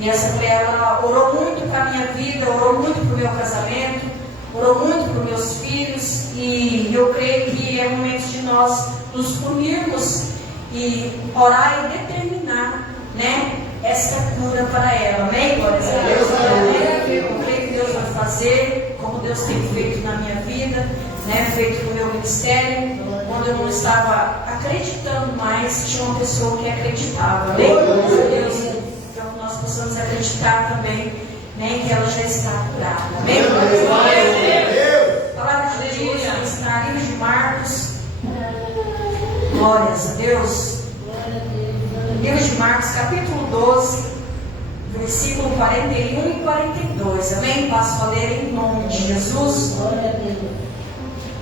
E essa mulher, ela orou muito para a minha vida, orou muito para o meu casamento, orou muito para os meus filhos, e eu creio que é o momento de nós nos unirmos e orar e determinar, esta cura para ela, amém? Glórias a Deus. Eu creio que Deus vai fazer, como Deus tem feito na minha vida, feito no meu ministério. Quando eu não estava acreditando mais, tinha uma pessoa que acreditava, amém? Glórias a Deus. Nós possamos acreditar também, que ela já está curada. Amém? A palavra de Deus está no livro de Marcos. Glórias a Deus. Livro de Marcos, capítulo 12, versículo 41 e 42. Amém? Passo a ler em nome de Jesus.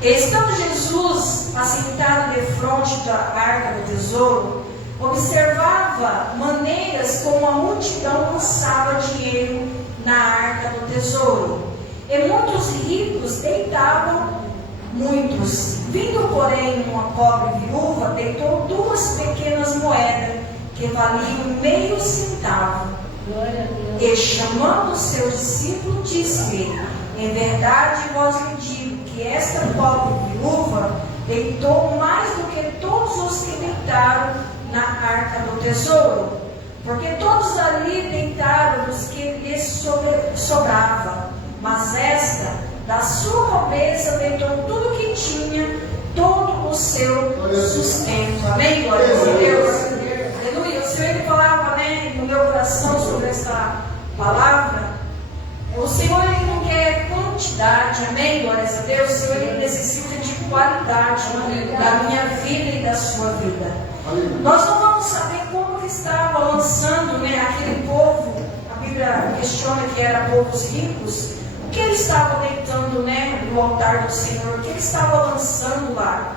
Estando Jesus assentado defronte da arca do tesouro, observava maneiras como a multidão lançava dinheiro na arca do tesouro. E muitos ricos deitavam muitos. Vindo, porém, uma pobre viúva, deitou 2 pequenas moedas, que valiam meio centavo. E chamando o seu discípulo, disse-lhe: em verdade vos lhe digo que esta pobre viúva deitou mais do que todos os que deitaram na arca do tesouro, porque todos ali deitaram dos que lhes sobrava, mas esta, da sua pobreza, deitou tudo o que tinha, todo o seu sustento. Amém? Glória a Deus. Aleluia. O Senhor ele falava, né, no meu coração sobre esta palavra. O Senhor ele não quer quantidade, amém? Glória a Deus. O Senhor ele necessita de qualidade da minha vida e da sua vida. Nós não vamos saber como que estava lançando, né, aquele povo. A Bíblia questiona que eram povos ricos. O que ele estava deitando, né, no altar do Senhor? O que ele estava lançando lá?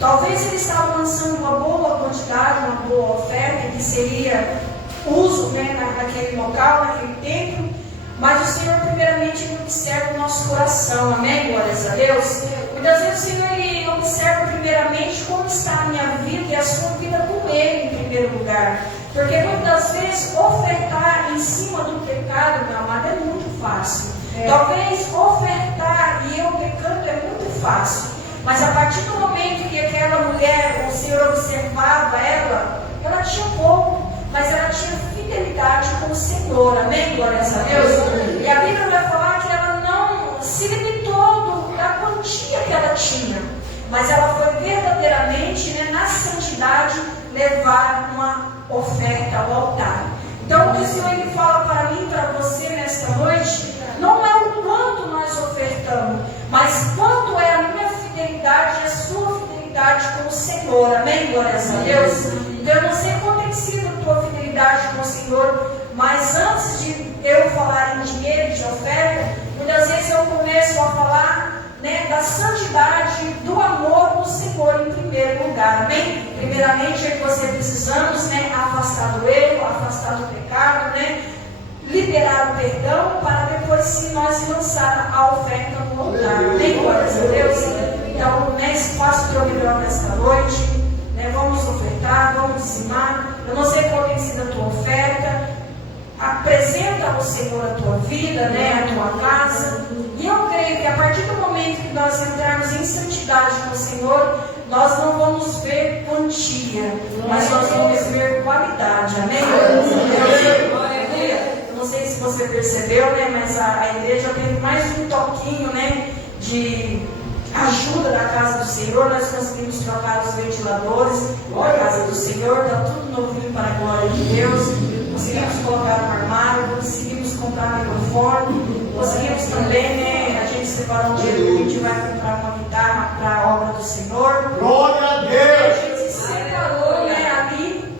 Talvez ele estava lançando uma boa quantidade, uma boa oferta, que seria uso, né, naquele local, naquele templo. Mas o Senhor, primeiramente, ele observa o nosso coração. Amém? Glórias a Deus. Muitas vezes o Senhor ele observa primeiramente como está a minha vida e a sua vida com Ele em primeiro lugar. Porque muitas vezes ofertar em cima do pecado, meu amado, é muito fácil. Talvez ofertar e eu pecando é muito fácil. Mas a partir do momento que aquela mulher, o Senhor observava ela tinha pouco, mas ela tinha fidelidade com o Senhor. Amém? Glórias a Deus. E a Bíblia vai falar que ela não se limitou da quantia que ela tinha, mas ela foi verdadeiramente, né, na santidade, levar uma oferta ao altar. Então o que o Senhor ele fala para mim, para você nesta noite, não é o quanto nós ofertamos, mas quanto é a minha fidelidade e a sua fidelidade com o Senhor. Amém? Glórias a Deus. Então eu não sei qual tem sido a tua fidelidade com o Senhor, mas antes de eu falar em dinheiro, de oferta, muitas vezes eu começo a falar, né, da santidade, do amor do Senhor em primeiro lugar. Amém? Primeiramente é que nós precisamos, né, afastar do erro, afastar do pecado, né, liberar o perdão, para depois sim nós lançar a oferta no altar. Amém? Glórias a Deus. Então, né, se faça o teu melhor nesta noite, né, vamos ofertar, vamos dizimar. Eu não sei qual tem sido a tua oferta. Apresenta ao Senhor a tua vida, né, a tua casa. E eu creio que a partir do momento que nós entrarmos em santidade com o Senhor, nós não vamos ver quantia, mas nós vamos ver qualidade. Amém? Eu não sei se você percebeu, né, mas a igreja teve mais um toquinho, né, de ajuda da casa do Senhor. Nós conseguimos trocar os ventiladores da casa do Senhor, está tudo novinho para a glória de Deus. Conseguimos colocar no armário, conseguimos comprar microfone, conseguimos também, né, a gente separou um dinheiro que a gente vai comprar uma guitarra para a obra do Senhor. Glória a Deus! A gente separou, né, ali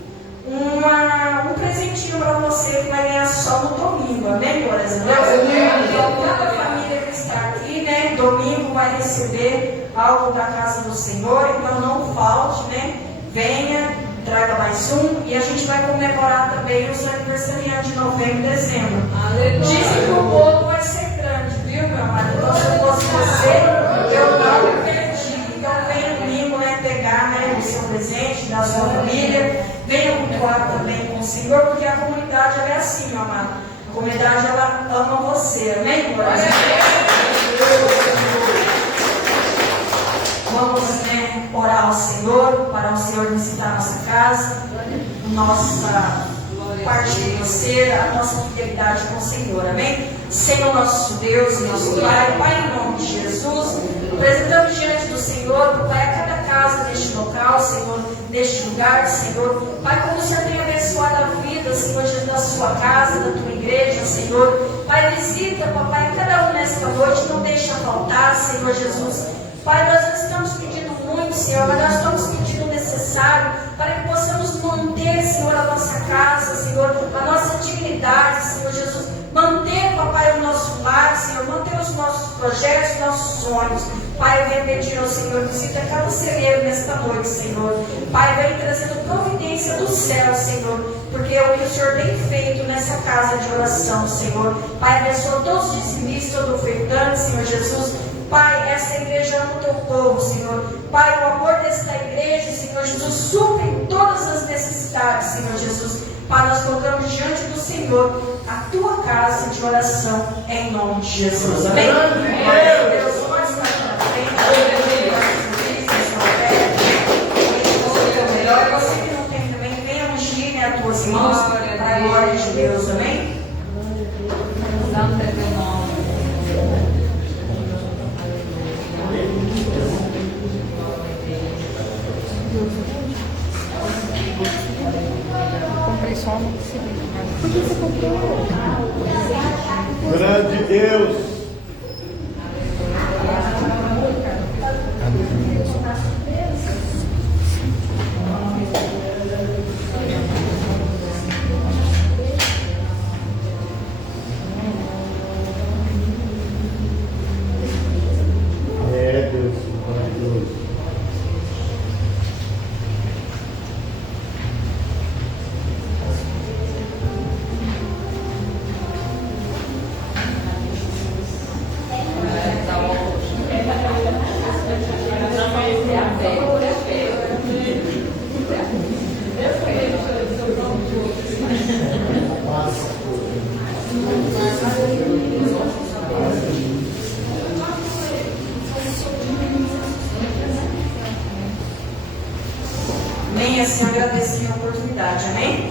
um presentinho para você que vai ganhar só no domingo. Amém? Glórias a Deus. Então, cada família que está aqui, né, domingo vai receber algo da casa do Senhor. Então não falte, né? Venha, traga mais um. E a gente vai comemorar também os aniversariantes de novembro e dezembro. Dizem que o bolo vai ser grande, viu, meu amado? Então se eu fosse você, eu não perdi. Então venha domingo, né, pegar, né, o seu presente da sua família. Venha cultuar também com o Senhor, porque a comunidade ela é assim, meu amado. A comunidade ela ama você. Amém? Glória a Deus. Vamos, né, orar ao Senhor, para o Senhor visitar a nossa casa, nossa parte financeira, a nossa fidelidade com o Senhor. Amém? Senhor nosso Deus e nosso Pai, em nome de Jesus, apresentamos diante do Senhor, Pai, a cada casa deste local, Senhor, neste lugar, Senhor. Pai, como o Senhor tem abençoado a vida, Senhor, diante da sua casa, da tua igreja, Senhor. Pai, visita, papai, cada um nesta noite, não deixa faltar, Senhor Jesus. Pai, nós não estamos pedindo muito, Senhor, mas nós estamos pedindo o necessário para que possamos manter, Senhor, a nossa casa, Senhor, a nossa dignidade, Senhor Jesus. Manter, papai, o nosso lar, Senhor, manter os nossos projetos, os nossos sonhos. Pai, vem pedir ao Senhor, visita cada celeiro nesta noite, Senhor. Pai, vem trazendo providência do céu, Senhor, porque é o que o Senhor tem feito nessa casa de oração, Senhor. Pai, abençoa todos os dizimistas, todo ofertante, Senhor Jesus. Pai, essa igreja ama o teu povo, Senhor. Pai, o amor desta igreja, Senhor Jesus, supre todas as necessidades, Senhor Jesus. Pai, nós colocamos diante do Senhor a tua casa de oração, em nome de Jesus. Amém? Amém. Deus, pode estar na frente. Melhor, você que não tem também, venha ungir, né, as tuas mãos para a glória de Deus. Amém? Santo é teu nome. Comprei só uma que se vê. Por que você comprou? Grande Deus. É, Deus, maravilhoso. Venha, Senhor, agradecer a oportunidade. Amém?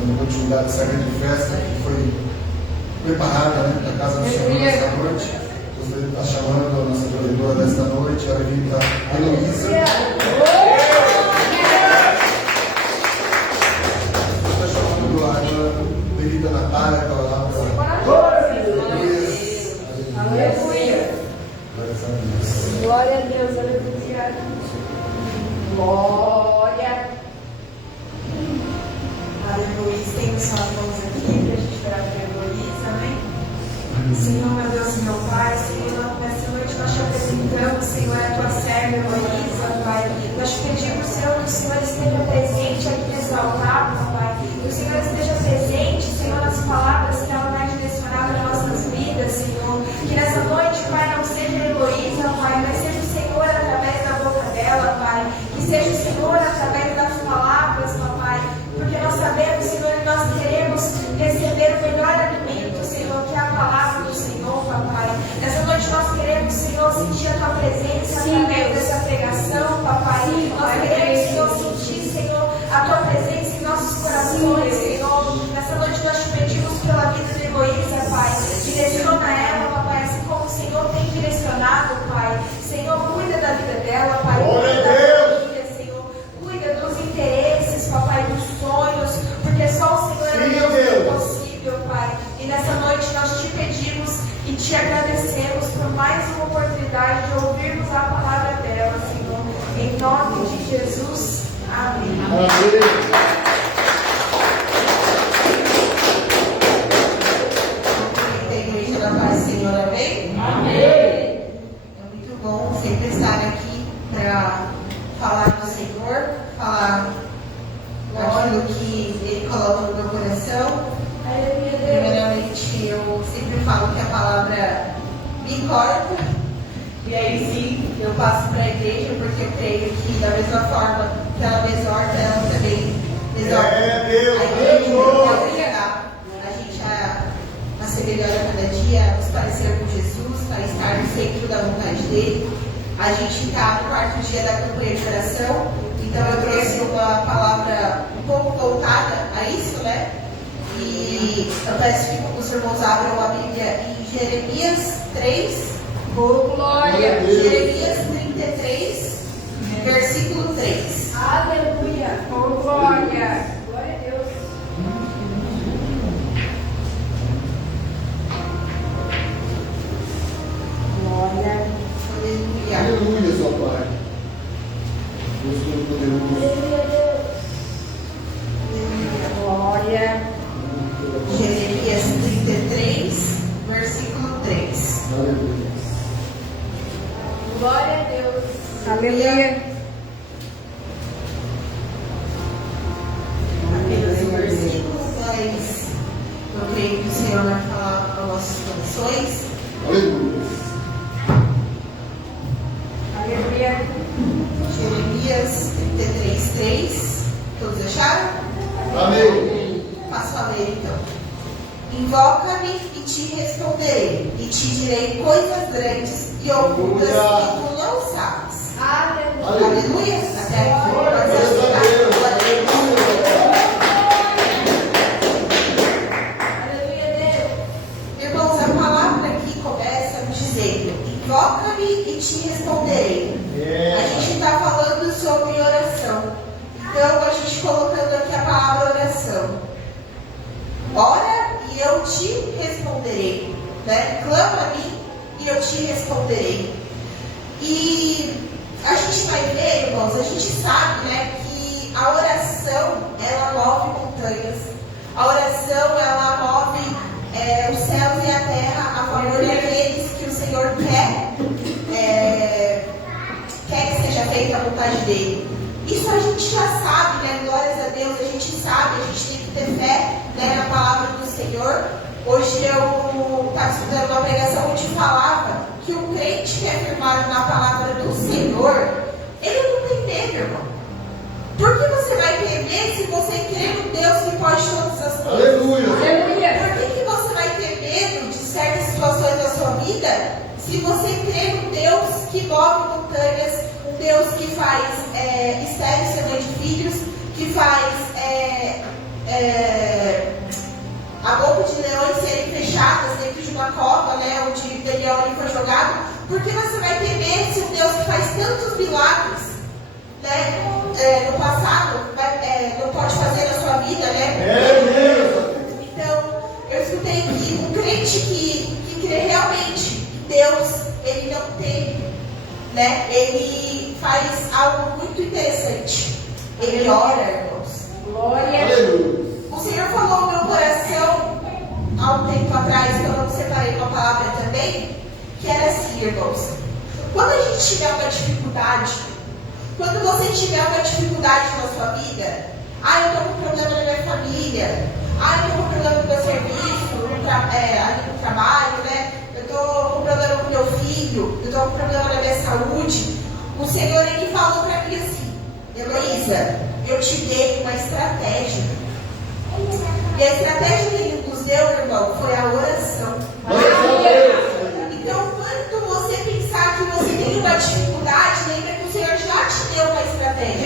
Dando continuidade dessa grande festa que foi preparada, né, da casa do Senhor nesta noite. Gostaria de estar chamando a nossa provedora desta noite, a Levita Heloísa. Está chamando a irmã Levita Natália, que ela lá para. Aleluia. Glória a Deus, aleluia. Glória. Aleluia. Estende suas mãos aqui para a gente orar para a Heloísa, amém? Senhor, meu Deus, meu Pai, Senhor, nessa noite nós te apresentamos, Senhor, a tua serva Heloísa, Pai. Nós te pedimos, Senhor, que o Senhor esteja presente aqui nesse altar, Pai. Que o Senhor esteja presente, Senhor, nas palavras que ela vai direcionar para nossas vidas, Senhor. Que nessa noite, Pai, não seja a Heloísa, Pai, mas seja o Senhor através da boca dela, Pai. Que seja o Senhor através das palavras, Pai. Porque nós sabemos, Senhor, que nós queremos receber o melhor alimento, Senhor, que é a palavra do Senhor, Papai. Nessa noite nós queremos, Senhor, sentir a tua presença através dessa pregação, Papai. Nós queremos, Senhor, sentir, Senhor, a tua presença em nossos corações, Senhor. Nessa noite nós te pedimos pela vida de Heloísa, Pai. Direciona ela, Papai, assim como o Senhor tem direcionado, Pai. Senhor, cuida da vida dela, Pai. Cuida da família, Senhor. Cuida dos interesses, Papai, dos sonhos, porque só o Senhor é Deus possível, Pai. E nessa noite nós te pedimos e te agradecemos por mais uma oportunidade de ouvirmos a palavra dela, Senhor. Em nome de Jesus. Amém. Igreja da Paz, Senhor, amém? Amém. É muito bom sempre estar aqui para falar do Senhor, falar aquilo que Ele coloca no meu coração. Primeiramente, eu sempre falo que a palavra me corta, e aí sim eu passo para a igreja, porque eu creio que da mesma forma que ela me exorta, ela também me exorta. A igreja a gente a ser melhor a cada dia, a nos parecer com Jesus, para estar no centro da vontade dele. A gente está no quarto dia da campanha de oração, então eu trouxe uma palavra um pouco voltada a isso, né? E eu peço que os irmãos abram a Bíblia em Jeremias 3. Glória. Jeremias 33, versículo 3. Aleluia. Glória. Glória a Deus. Glória. Aleluia. Aleluia, seu Pai. Aleluia. Apenas um versículo, mas eu creio que o Senhor vai falar para nossos corações. Aleluia. Aleluia. Jeremias 33:3. Todos acharam? Amém. Passo a ler então. Invoca-me e te responderei, e te direi coisas grandes e ocultas que tu não sabes. Aleluia. Aleluia. Até aqui. Glória a Deus. Aleluia, Deus. Irmãos, a palavra aqui começa dizendo: invoca-me e te responderei. A gente está falando sobre oração. Então, a gente colocando aqui a palavra oração. Ora e eu te responderei. Né? Clama a mim e eu te responderei. E a gente vai ver, irmãos, a gente sabe, né, que a oração, ela move montanhas. A oração, ela move os céus e a terra a favor daqueles que o Senhor quer que seja feita a vontade dele. Isso a gente já sabe, né? Glórias a Deus, a gente sabe, a gente tem que ter fé, né, na palavra do Senhor. Hoje eu estava escutando uma pregação onde falava que o crente que é firmado na palavra do Senhor, ele não tem medo, irmão. Por que você vai ter medo se você crê no Deus que pode todas as coisas? Aleluia. Por que você vai ter medo de certas situações da sua vida se você crê no Deus que move montanhas, um Deus que faz estéreo ser mãe de filhos, que faz a boca de leões serem fechadas dentro de uma cova, né, onde Daniel foi jogado? Por que você vai ter medo se um Deus que faz tantos milagres, né, no passado, não pode fazer na sua vida, né? Então, eu escutei que um crente que crê realmente em Deus, ele não tem, né? Ele faz algo muito interessante. Ele ora, irmãos. Glória. Aleluia. O Senhor falou no meu coração, há um tempo atrás, que eu não separei uma palavra também, que era assim, irmãos. Quando a gente tiver uma dificuldade, quando você tiver uma dificuldade na sua vida, eu estou com problema na minha família, eu estou com problema no meu serviço, ali no trabalho, né? Eu estou com problema com meu filho, eu estou com problema na minha saúde. O Senhor, Ele falou para mim assim: Heloísa, eu te dei uma estratégia. E a estratégia que Ele nos deu, irmão, foi a oração. Então, quando você pensar que você tem uma dificuldade, lembra que o Senhor já te deu uma estratégia.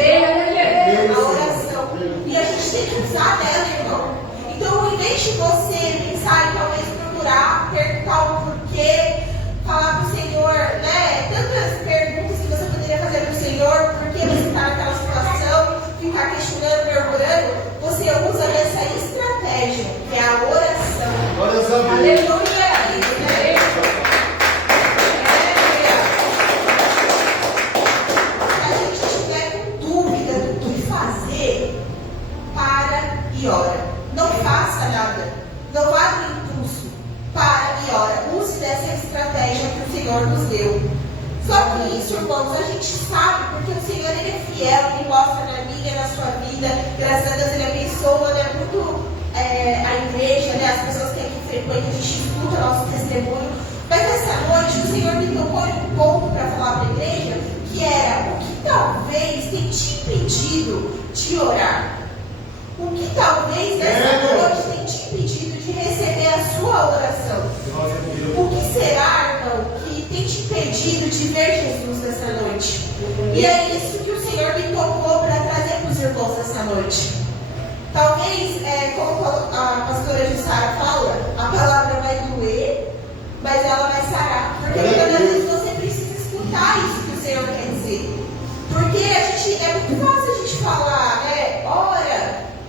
A oração. E a gente tem que usar dela, irmão. Então, ao invés de você pensar em talvez procurar, perguntar o porquê, falar para o Senhor, né? Tantas perguntas que você poderia fazer para o Senhor, por que você está naquela situação, ficar questionando, murmurando, você usa dessa estratégia, que é a oração. Glória a Deus. Aleluia! Se a gente estiver com dúvida do que fazer, para e ora. Não faça nada. Não vá no impulso. Para e ora. Use dessa estratégia que o Senhor nos deu. Só que isso, irmãos, a gente sabe, porque o Senhor, Ele é fiel, Ele mostra na minha, na sua vida. Graças a Deus, Ele abençoa, né, muito a igreja, né, as pessoas que aqui frequentam, a gente escuta nosso testemunho. Mas essa noite, o Senhor me tocou em um ponto para falar para a igreja, que era o que talvez tenha te impedido de orar. O que talvez nessa noite tenha te impedido de receber a sua oração. O que será, irmão, que tem te impedido de ver Jesus nessa noite? E é isso que o Senhor me tocou para trazer para os irmãos nessa noite. Talvez, como a pastora Jussara fala, a palavra vai doer, mas ela vai sarar. Porque muitas vezes você precisa escutar isso que o Senhor quer dizer. Porque é muito fácil a gente falar, né? Ora,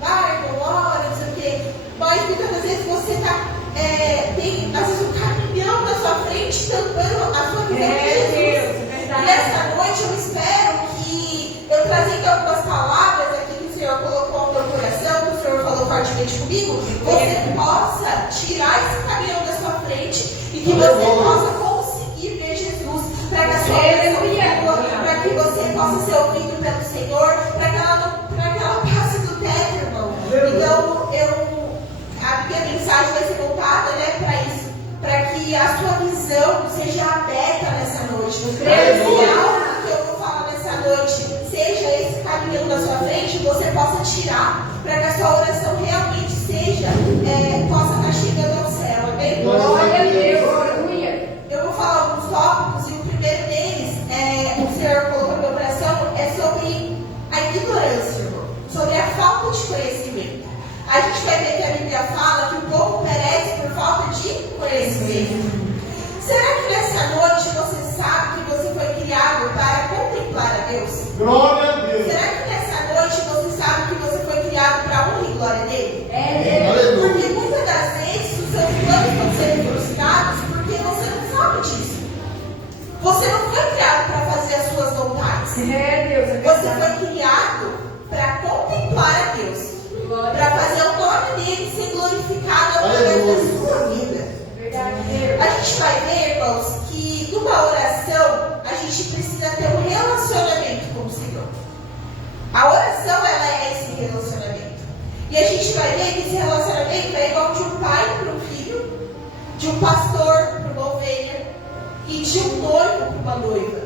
vai, irmão, ora, não sei o quê. Mas muitas vezes você tem, às vezes, um caminhão na sua frente tampando a sua visão de Jesus. E essa noite eu espero que eu trazendo algumas palavras aqui que o Senhor colocou no meu coração, que o Senhor falou fortemente comigo, você possa tirar esse caminhão da sua frente e que você possa conseguir ver Jesus para que a sua oração flua, para que você que a sua visão seja aberta nessa noite. Se algo que eu vou falar nessa noite seja esse caminho na sua frente, você possa tirar, para que a sua oração realmente seja, possa estar chegando ao céu. Amém? Glória a Deus. Aleluia. Eu vou falar alguns tópicos e o primeiro deles, o Senhor colocou no meu coração, é sobre a ignorância, irmão, sobre a falta de conhecimento. A gente vai ver que a Bíblia fala que o povo perece por falta de conhecimento. Será que nessa noite você sabe que você foi criado para contemplar a Deus? Glória a Deus. Será que nessa noite você sabe que você foi criado para honra e glória dele? Aleluia. Porque muitas das vezes os seus planos estão sendo frustrados porque você não sabe disso. Você não foi criado para fazer as suas vontades. Você foi criado para contemplar a Deus. Para fazer o nome dele ser glorificado através da sua vida. A gente vai ver, irmãos, que numa oração a gente precisa ter um relacionamento com o Senhor. A oração, ela é esse relacionamento. E a gente vai ver que esse relacionamento é igual de um pai para um filho, de um pastor para uma ovelha e de um noivo para uma noiva.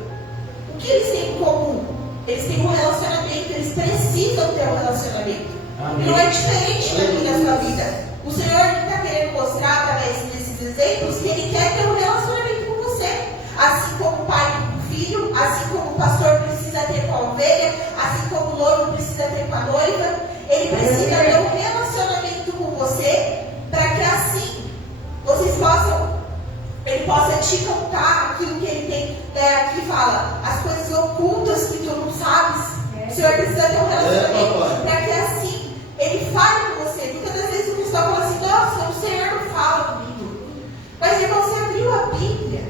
O que eles têm em comum? Eles têm um relacionamento, eles precisam ter um relacionamento. E não é diferente da minha e da sua vida. O Senhor está querendo mostrar através desses exemplos que Ele quer ter um relacionamento com você. Assim como o pai com o filho, assim como o pastor precisa ter com a ovelha, assim como o noivo precisa ter com a noiva, Ele precisa ter um relacionamento com você para que assim vocês possam, Ele possa te contar aquilo que Ele tem. Aqui fala, as coisas ocultas que tu não sabes. O Senhor precisa ter um relacionamento para que assim Ele fale com você. Muitas das vezes o cristão fala assim, nossa, o Senhor não fala comigo. Mas irmão, você abriu a Bíblia.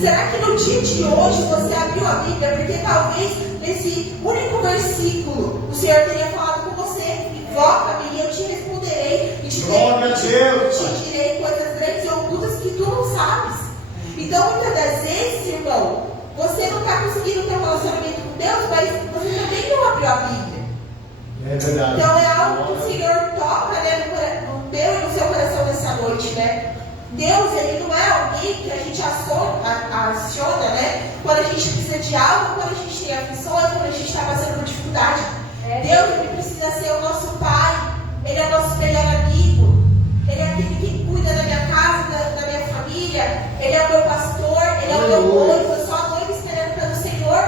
Será que no dia de hoje você abriu a Bíblia? Porque talvez nesse único versículo o Senhor teria falado com você. Invoca-me e eu te responderei. E te direi coisas grandes e ocultas que tu não sabes. Então muitas das vezes, irmão, você não está conseguindo ter um relacionamento com Deus, mas você também não abriu a Bíblia. É verdade. Então é algo que o Senhor toca, né, no meu e no seu coração nessa noite, né? Deus, Ele não é alguém que a gente aciona, né? Quando a gente precisa de algo, quando a gente tem aflições, quando a gente está passando por dificuldade. Deus, Ele precisa ser o nosso Pai. Ele é o nosso melhor amigo. Ele é aquele que cuida da minha casa, da minha família. Ele é o meu pastor, Ele é o meu noivo. Eu sou a noiva esperando pelo Senhor.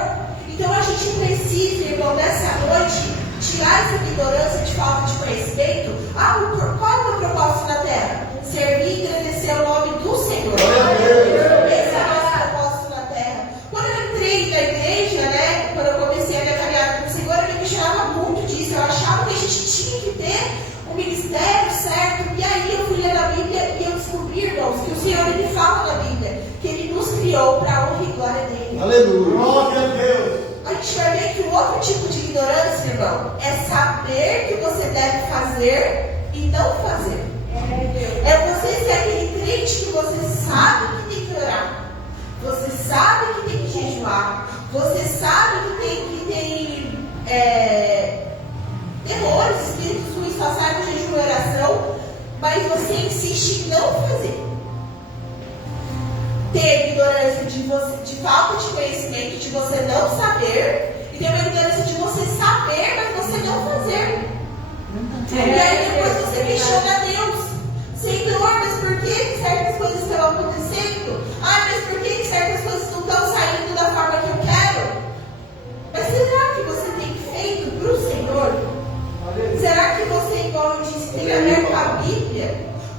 Então a gente precisa, irmão, nessa noite, tirar essa ignorância de falta de conhecimento. Qual é o meu propósito na terra? Servir e engrandecer o nome do Senhor. Esse é o nosso propósito na terra. Quando eu entrei na igreja, né, quando eu comecei a minha caminhada com o Senhor, eu me questionava muito disso. Eu achava que a gente tinha que ter um ministério certo. E aí eu fui ler a Bíblia e eu descobri, irmãos, que o Senhor, Ele fala na Bíblia que Ele nos criou para a honra e glória dEle. Aleluia. Glória a Deus. A gente vai ver que o outro tipo de ignorância, irmão, é saber que você deve fazer e não fazer. É você ser aquele crente que você sabe que tem que orar, você sabe que tem que jejuar, você sabe que tem demônios, espíritos ruins passar por jejum e oração, mas você insiste em não fazer. Tem ignorância de falta de conhecimento, de você não saber, e tem uma ignorância de você saber, mas você não fazer. E aí depois você questiona a Deus. Senhor, mas por que certas coisas estão acontecendo? Mas por que certas coisas não estão saindo da forma que eu quero? Mas será que você tem feito para o Senhor? Será que você, igual eu disse, tem aberto a Bíblia?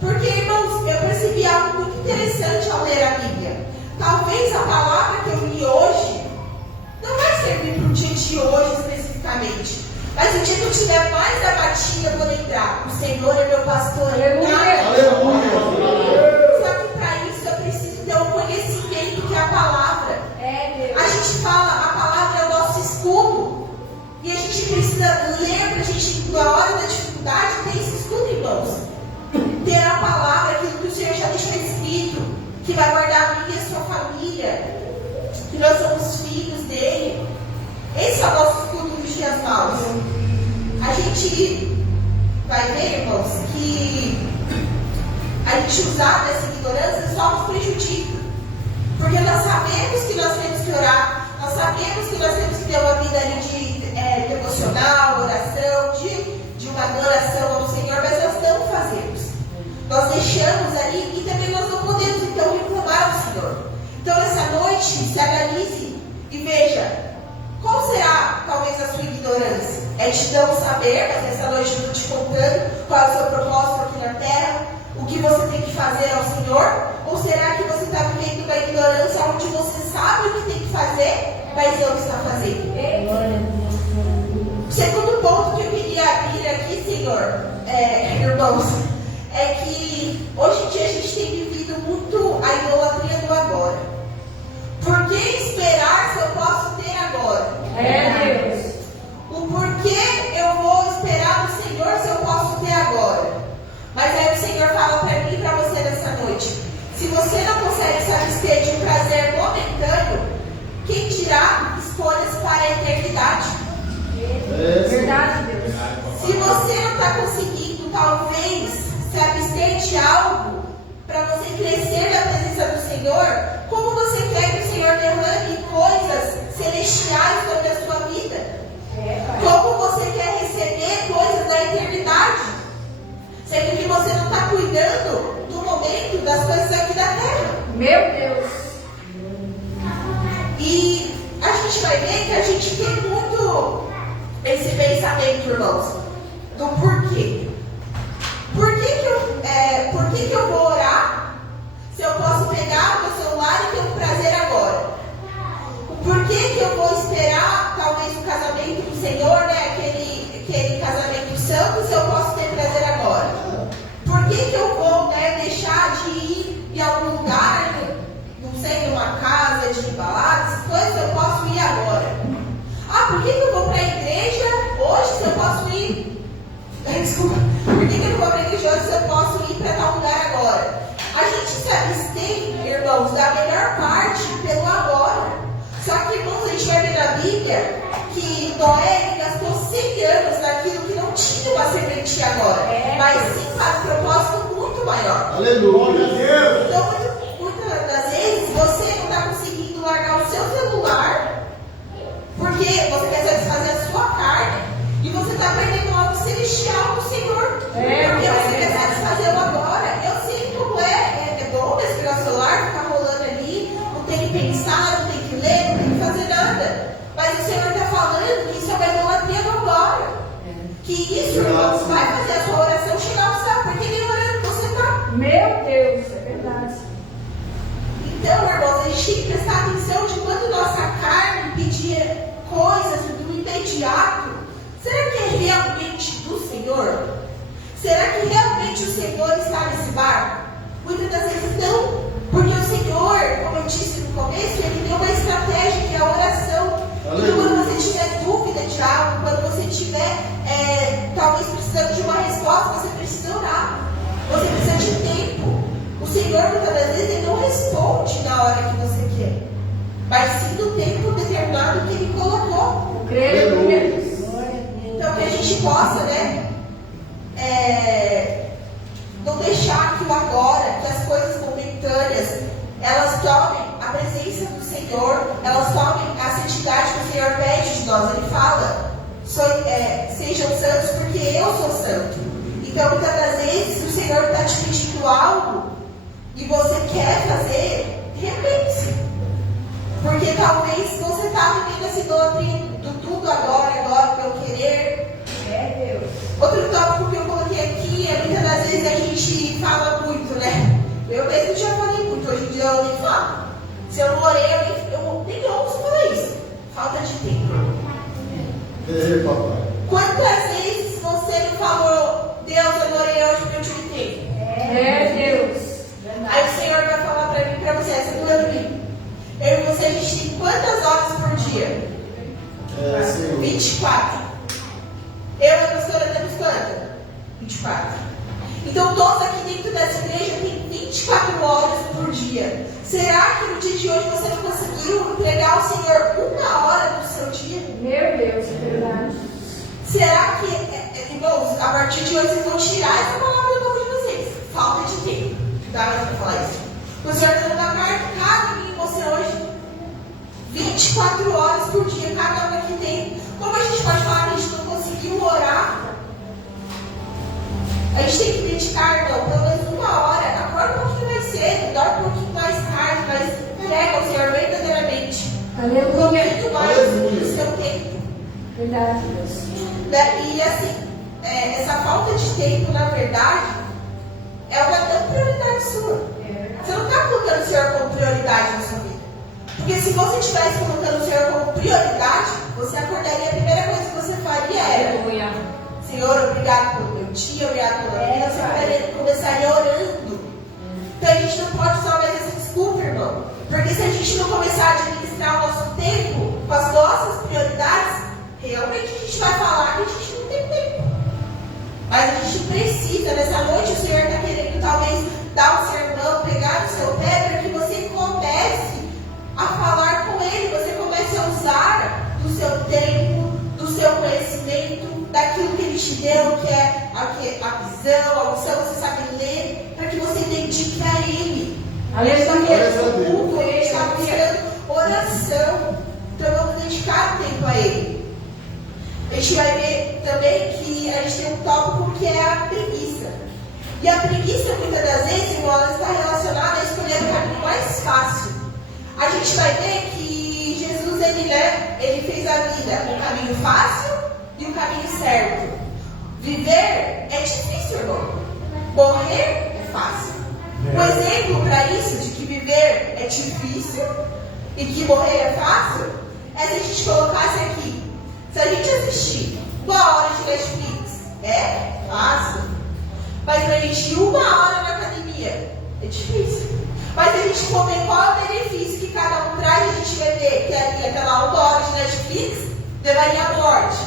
Porque, irmãos, eu percebi algo muito interessante ao ler a Bíblia. Talvez a palavra que eu li hoje não vai servir para o dia de hoje especificamente. Mas o dia que eu estiver mais abatida, eu vou lembrar. O Senhor é meu pastor. Só que para isso eu preciso ter um conhecimento que é a palavra. A gente fala, a palavra é o nosso escudo. E a gente precisa ler para a gente, na hora da dificuldade, ter esse escudo, irmãos. Ter a palavra, aquilo que o Senhor já deixou escrito, que vai guardar a minha e a sua família, que nós somos filhos dele. Esse é o nosso escudo nos dias maus. A gente vai ver, irmãos, que a gente gente usar dessa ignorância só nos prejudica. Porque nós sabemos que nós temos que orar, nós sabemos que nós temos que ter uma vida ali de devocional, oração, de uma adoração ao Senhor, mas nós não fazemos. Nós deixamos ali e também nós não podemos então reclamar ao Senhor. Então essa noite se analise e veja, qual será talvez a sua ignorância? É de não saber, mas essa noite eu estou te contando qual é o seu propósito aqui na terra, o que você tem que fazer ao Senhor? Ou será que você está vivendo uma ignorância onde você sabe o que tem que fazer, mas não está fazendo? O segundo ponto que eu queria abrir aqui, Senhor, irmãos, é que hoje em dia a gente tem vivido muito a idolatria do agora. Por que esperar se eu posso ter agora? Deus. O porquê eu vou esperar no Senhor se eu posso ter agora? Mas aí o Senhor fala para mim e para você nessa noite: se você não consegue se abster de um prazer momentâneo, quem dirá escolhas para a eternidade? Verdade, Deus. Se você não está conseguindo, talvez, se abster de algo para você crescer na presença do Senhor, como você quer que o Senhor derrame coisas celestiais sobre a sua vida? Como você quer receber coisas da eternidade? Sendo que você não está cuidando do momento das coisas aqui da terra. Meu Deus. E a gente vai ver que a gente tem muito esse pensamento, irmãos, do porquê. Por que eu vou orar se eu posso pegar o meu celular e ter um prazer agora? Por que eu vou esperar talvez o casamento do Senhor, né? Aquele casamento santo, se eu posso ter prazer agora? Por que eu vou, né, deixar de ir em algum lugar, não sei, numa casa, de balada, essas coisas, eu posso ir agora? Por que eu vou para a igreja hoje se eu posso ir? Desculpa. Por que eu não vou para a igreja hoje se eu posso ir para tal lugar agora? A gente se abstém, irmãos, da melhor parte pelo agora. Só que, irmãos, a gente vai ver na Bíblia que Noé gastou 100 anos naquilo que não tinha uma serventia agora, mas sim faz um propósito muito maior. Aleluia. Então, muitas das vezes, você não está conseguindo largar o seu celular porque você quer satisfazer a sua carne e você está perdendo algo celestial do Senhor. Porque você quer satisfazer o agora. Eu sei como é bom pegar o celular, ficar rolando ali, não tem que pensar, não tem que ler, não tem que fazer nada. Mas o Senhor está falando que isso é uma idolatria do agora. Que isso, irmãos, vai fazer a sua oração chegar ao céu, porque nem orando você está. Meu Deus, é verdade. Então, irmãos, a gente tem que prestar atenção de quando nossa carne pedir coisas do imediato. Será que é realmente do Senhor? Será que realmente o Senhor está nesse barco? Muitas das vezes não, porque o Senhor, como eu disse no começo, Ele deu uma estratégia que é a oração. Então, quando você tiver dúvida de algo, quando você estiver talvez precisando de uma resposta, você precisa orar. Você precisa de tempo. O Senhor, muitas das vezes, Ele não responde na hora que você quer, mas sim no tempo determinado que Ele colocou. Então, que a gente possa, né, não deixar que o agora, que as coisas momentâneas, elas tomem a presença do Senhor, elas tomem a santidade que o Senhor pede de nós. Ele fala, sejam santos porque eu sou santo. Então, muitas das vezes, o Senhor está te pedindo algo e você quer fazer, repense. Porque talvez você está vivendo essa idolatria do tudo agora, pelo querer. Deus. Outro tópico que eu coloquei aqui é muitas das vezes a gente fala muito, né? Eu mesmo já falei muito, hoje em dia eu nem falo. Se eu não orei, eu nem ouço falar isso. Falta de tempo. Papai. Quantas vezes você não falou, Deus, eu não orei hoje porque eu tive tempo? Deus. Aí o Senhor vai falar pra mim e pra você, essa não é de mim. Eu e você, a gente tem quantas horas por dia? 24. Eu e a pastora temos quantas? 24. Então todos aqui dentro dessa igreja têm 24 horas por dia. Será que no dia de hoje você não conseguiu entregar ao Senhor 1 hora do seu dia? Meu Deus, é verdade. Será que, irmãos, a partir de hoje vocês vão tirar essa palavra da boca de vocês? Falta de tempo. Dá mais para falar isso. O Senhor está marcado em você hoje. 24 horas por dia, cada um aqui tem. Como a gente pode falar que a gente não conseguiu orar? A gente tem que dedicar, irmão, pelo menos 1 hora. Acorda um pouquinho mais cedo, dorme um pouquinho mais tarde, mas entrega ao Senhor verdadeiramente. Muito mais do seu tempo. Verdade, Deus. E assim, essa falta de tempo, na verdade, é uma não prioridade sua. Você não está colocando o Senhor como prioridade na sua vida. Porque se você estivesse colocando o Senhor como prioridade, você acordaria, a primeira coisa que você faria era: Senhor, obrigado pelo meu dia, obrigado pela vida. Você começaria orando. Então a gente não pode usar mais essa desculpa, irmão. Porque se a gente não começar a administrar o nosso tempo com as nossas prioridades, realmente a gente vai falar que a gente não tem tempo. Mas a gente precisa, nessa noite o Senhor está querendo talvez dar um sermão, pegar no seu pé, para que você comece a falar com Ele, você comece a usar do seu tempo, do seu conhecimento, daquilo que Ele te deu, que é a visão, a unção, você sabe ler, para que você dedique a Ele. A gente está querendo culto, a gente está querendo oração, então vamos dedicar tempo a Ele. A gente vai ver também que a gente tem um tópico que é a preguiça. E a preguiça, muitas das vezes, irmão, ela está relacionada a escolher o caminho mais fácil. A gente vai ver que Jesus, ele fez a vida um caminho fácil e um caminho certo. Viver é difícil, irmão. Morrer é fácil. Um exemplo para isso, de que viver é difícil e que morrer é fácil, é se a gente colocasse aqui. Se a gente assistir 1 hora de Netflix, é fácil. Mas para a gente ir 1 hora na academia, é difícil. Mas se a gente comer qual é o benefício que cada um traz, a gente vai ver que ali aquela 1 hora de Netflix levaria a morte.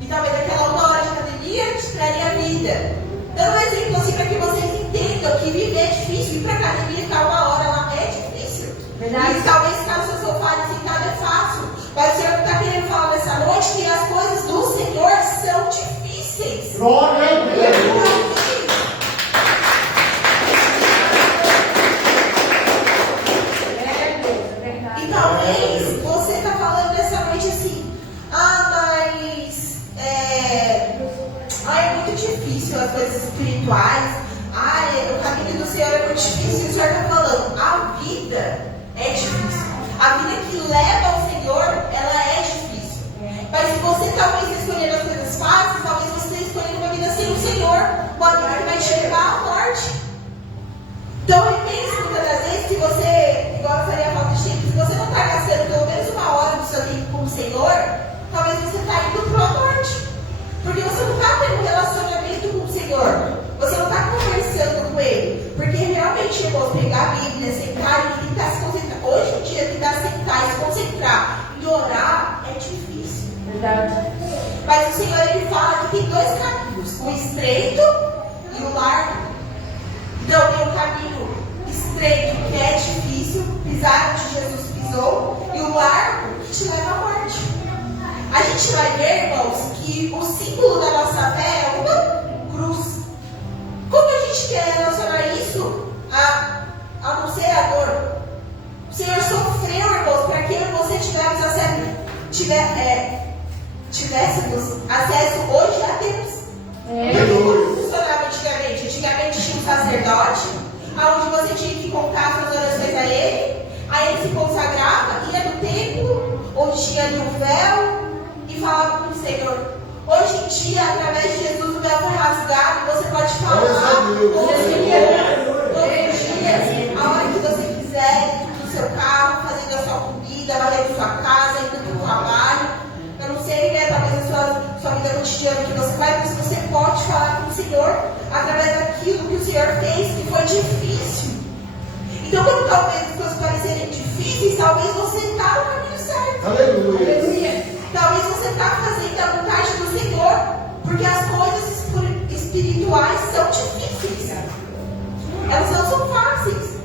E talvez aquela 1 hora de academia te traria a vida. Dando um exemplo assim para que vocês entendam que viver é difícil. Ir para a academia e ficar 1 hora lá é difícil. Verdade. E talvez ficar no seu sofá sentado é fácil. Mas o Senhor está querendo falar nessa noite que as coisas do Senhor são difíceis. Glória a Deus. E talvez você está falando nessa noite assim: mas é muito difícil as coisas espirituais. O caminho do Senhor é muito difícil. E o Senhor está falando: a vida é difícil. A vida que leva ao Senhor, ela é difícil. Mas se você talvez escolher as coisas fáceis, talvez você esteja escolhendo uma vida sem o Senhor, uma vida que vai te levar à morte. Então repense muitas das vezes que você, igual eu falei a falta de tempo, se você não está gastando pelo menos 1 hora do seu tempo com o Senhor, talvez você está indo para a morte. Porque você não está tendo um relacionamento com o Senhor. Você não está conversando com Ele. Porque realmente, irmãos, pegar a Bíblia, sentar e tentar se concentrar. Hoje em dia, tentar sentar e se concentrar e orar é difícil. Verdade. Mas o Senhor, Ele fala que tem 2 caminhos: o estreito e o largo. Então, tem o caminho estreito, que é difícil, pisar onde Jesus pisou, e o largo, que te leva à morte. A gente vai ver, irmãos, que o símbolo da nossa fé é uma cruz. Como a gente quer relacionar isso a não ser a dor? O Senhor sofreu, irmãos, para que eu e você tivéssemos acesso hoje a Deus. Como funcionava antigamente? Antigamente tinha um sacerdote, onde você tinha que contar suas orações a ele, aí ele se consagrava, ia no templo, onde tinha ali um véu, e falava com o Senhor. Hoje em dia, através de Jesus, o véu foi rasgado e você pode falar com o Senhor todos os dias, a hora que você quiser, no seu carro, fazendo a sua comida, varrendo sua casa, indo para o trabalho. Eu não sei, né, talvez a sua vida cotidiana que você vai, mas você pode falar com o Senhor através daquilo que o Senhor fez, que foi difícil. Então, quando talvez as coisas parecerem difíceis, talvez você está no caminho certo. Aleluia. Talvez você está fazendo a vontade do Senhor, porque as coisas espirituais são difíceis. Elas não são fáceis.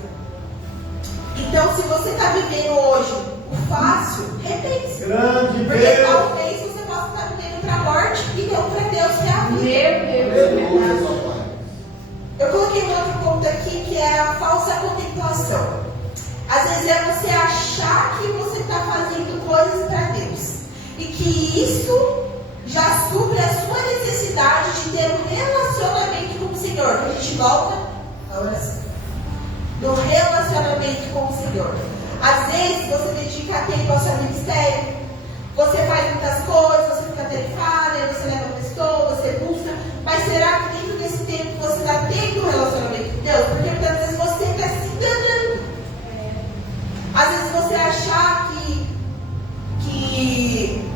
Então, se você está vivendo hoje o fácil, repense. Porque talvez você possa estar vivendo para a morte e não para Deus, que é a vida. Aleluia, papai. Eu coloquei um outro ponto aqui, que que é a falsa contemplação. Às vezes é você achar que você está fazendo coisas para Deus e que isso já supre a sua necessidade de ter um relacionamento com o Senhor. A gente volta à oração. Do relacionamento com o Senhor. Às vezes você dedica tempo ao seu ministério, você faz muitas coisas, você fica tarefada, você leva a pessoa, você busca, mas será que dentro desse tempo você está tendo um relacionamento com Deus? Porque muitas vezes você está se enganando. Às vezes você achar que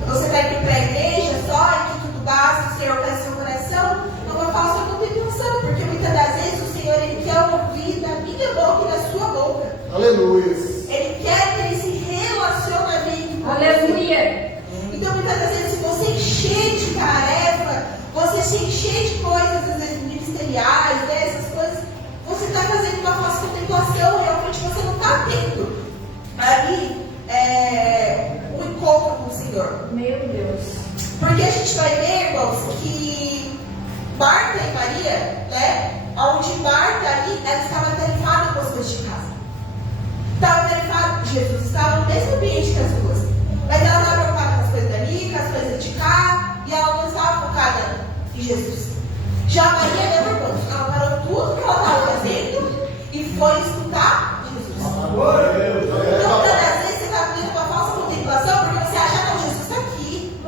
você está indo para a igreja só e que tudo basta, o Senhor conhece seu coração, é uma falsa contemplação, porque muitas das vezes o Senhor ele quer ouvir da minha boca e da sua boca. Aleluia. Ele quer ter esse relacionamento com Aleluia. Então muitas das vezes, se você encher de tarefa, você se encher de coisas, às vezes ministeriais, essas coisas, você está fazendo uma falsa contemplação, realmente você não está tendo ali um encontro com o Senhor. Meu Deus. Porque a gente vai ver, irmãos, que Marta e Maria, né? Onde Marta ali, ela estava atarefada com as coisas de casa. Estava atarefada, Jesus estava no mesmo ambiente que as duas. Mas ela estava preocupada com as coisas dali, com as coisas de cá, e ela não estava focada em Jesus. Já Maria, não, irmãos, ela parou tudo que ela estava fazendo e foi escutar Jesus. Então, às vezes você está vivendo uma falsa contemplação porque você acha, não, Jesus está aqui.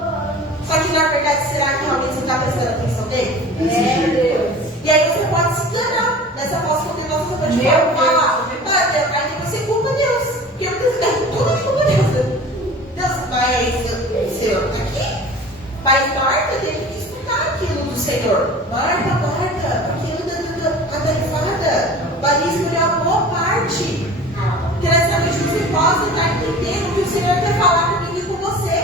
Só que na verdade, será que realmente você está prestando atenção nele? Deus. E aí você pode se enganar nessa falsa contemplação. Você pode falar, aí você culpa Deus. Porque muitas vezes tudo é culpa Deus. Deus, mas o Senhor está aqui. Mas Marta teve que escutar aquilo do Senhor. Marta, aquilo da tarefada. Maria escolheu a boa parte. Que nessa noite você possa estar entendendo que o Senhor quer falar comigo e com você.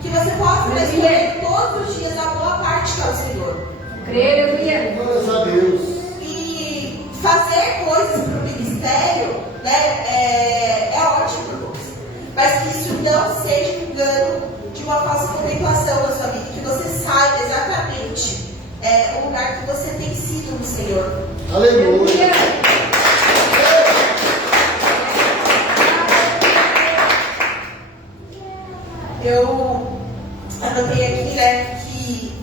Que você possa escolher todos os dias a boa parte que é o Senhor. Creio. Glórias a Deus. E fazer coisas para o ministério, né, é ótimo, irmãos. Mas que isso não seja um engano de uma falsa contemplação na sua vida. Que você saiba exatamente o lugar que você tem sido no Senhor. Aleluia. Eu anotei aqui, né, que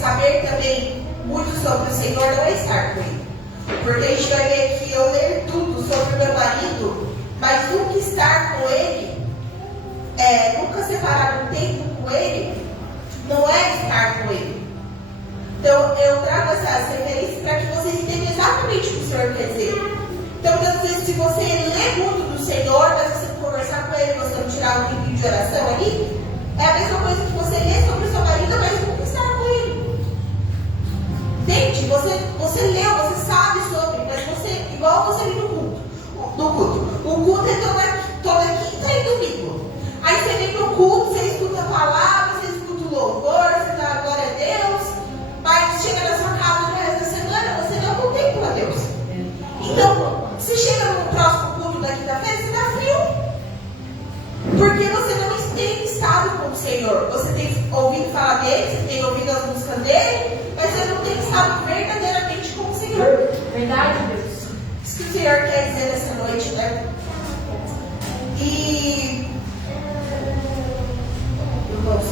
saber também muito sobre o Senhor não é estar com Ele. Porque a gente vai ver aqui, eu ler tudo sobre o meu marido, mas nunca estar com Ele, nunca separar um tempo com Ele, não é estar com Ele. Então, eu trago essas referências para que vocês entendam exatamente o que o Senhor quer dizer. Então, muitas vezes, se você lê muito do Senhor, mas você não conversar com Ele, você não tirar um tempinho de oração ali, é a mesma coisa que você lê sobre o seu marido, mas nunca estar com Ele. Entende? Você leu, você sabe sobre, mas você, igual você viu no culto. O culto é toda quinta e domingo. Aí você vem no culto, você escuta a palavra, você escuta o louvor, você dá a glória a Deus, mas chega na sua casa no resto da semana, você não contempla a Deus. Então, se chega no próximo culto da quinta-feira, você está frio. Porque você não tem estado com o Senhor. Você tem ouvido falar dele, você tem ouvido as músicas dele, mas você não tem estado verdadeiramente com o Senhor. Verdade, Deus. Isso que o Senhor quer dizer nessa noite, né? E irmãos,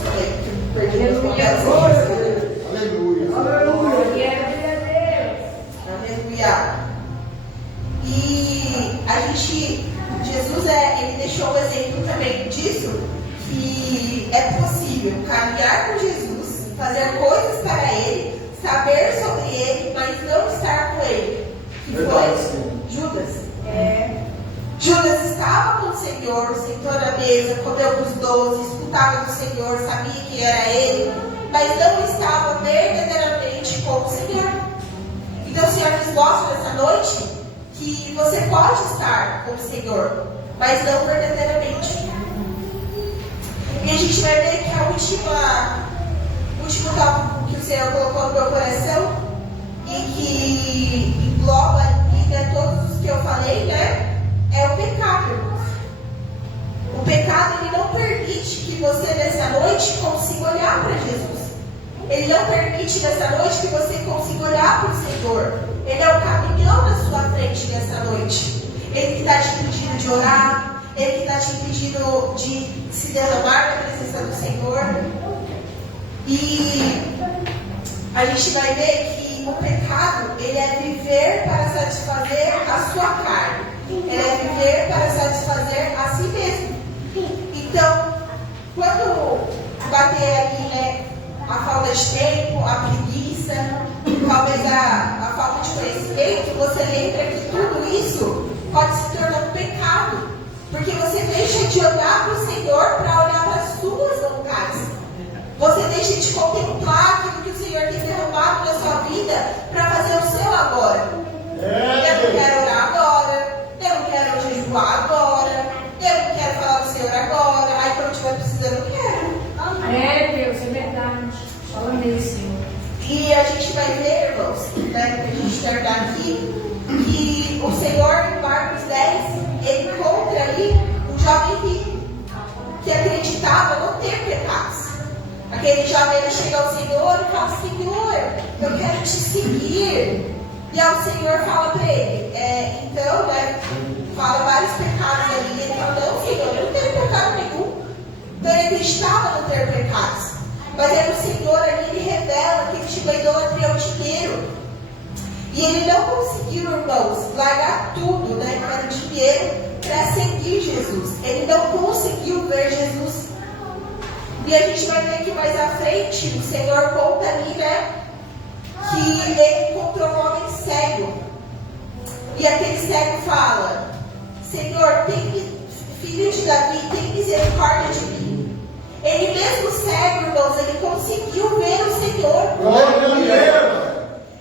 perdi meus papéis. Aleluia. Aleluia. E a gente, Jesus ele deixou um exemplo também disso, que é possível caminhar com Jesus, fazer coisas para Ele, saber sobre Ele, mas não estar com Ele. Que foi Judas. Judas estava com o Senhor, sentou na mesa, comeu com os 12, escutava do Senhor, sabia que era Ele, mas não estava verdadeiramente com o Senhor. Então o Senhor nos mostra nessa noite que você pode estar com o Senhor, mas não verdadeiramente. E a gente vai ver que a último tópico que o Senhor colocou no meu coração e que engloba todos os que eu falei, né? É o pecado, irmãos. O pecado, ele não permite que você nessa noite consiga olhar para Jesus. Ele não permite nessa noite que você consiga olhar para o Senhor. Ele é o caminhão na sua frente de orar, ele que está te impedindo de se derramar na presença do Senhor. E a gente vai ver que o pecado, ele é viver para satisfazer a sua carne. Ele é viver para satisfazer a si mesmo. Então, quando bater ali, né, a falta de tempo, a preguiça, talvez a falta de conhecimento, você lembra que tudo isso pode se tornar um pecado. Porque você deixa de olhar para o Senhor para olhar para as suas vontades. Você deixa de contemplar aquilo que o Senhor tem derramado na sua vida para fazer o seu agora. Eu não quero orar agora, eu não quero jejuar agora, eu não quero falar do Senhor agora. Aí quando estiver precisando, eu quero. Deus, é verdade. Fala mesmo, Senhor. E a gente vai ver, irmãos, né, para a gente terminar aqui, que o Senhor, em Marcos 10, ele encontra ali um jovem rico que acreditava não ter pecados. Aquele jovem, ele chega ao Senhor e fala: Senhor, eu quero te seguir. E aí o Senhor fala para ele, então, né, fala vários pecados ali. Ele fala: não, Senhor, eu não tenho pecado nenhum. Então ele acreditava não ter pecados. Mas aí o Senhor ali, ele revela que ele tinha uma idolatria ao dinheiro. E ele não conseguiu, irmãos, largar tudo, né, que era o dinheiro, para seguir Jesus. Ele não conseguiu ver Jesus. E a gente vai ver que mais à frente, o Senhor conta ali, né, que ele encontrou um homem cego. E aquele cego fala: Senhor, filho de Davi, tem misericórdia de mim. Ele mesmo cego, irmãos, ele conseguiu ver o Senhor.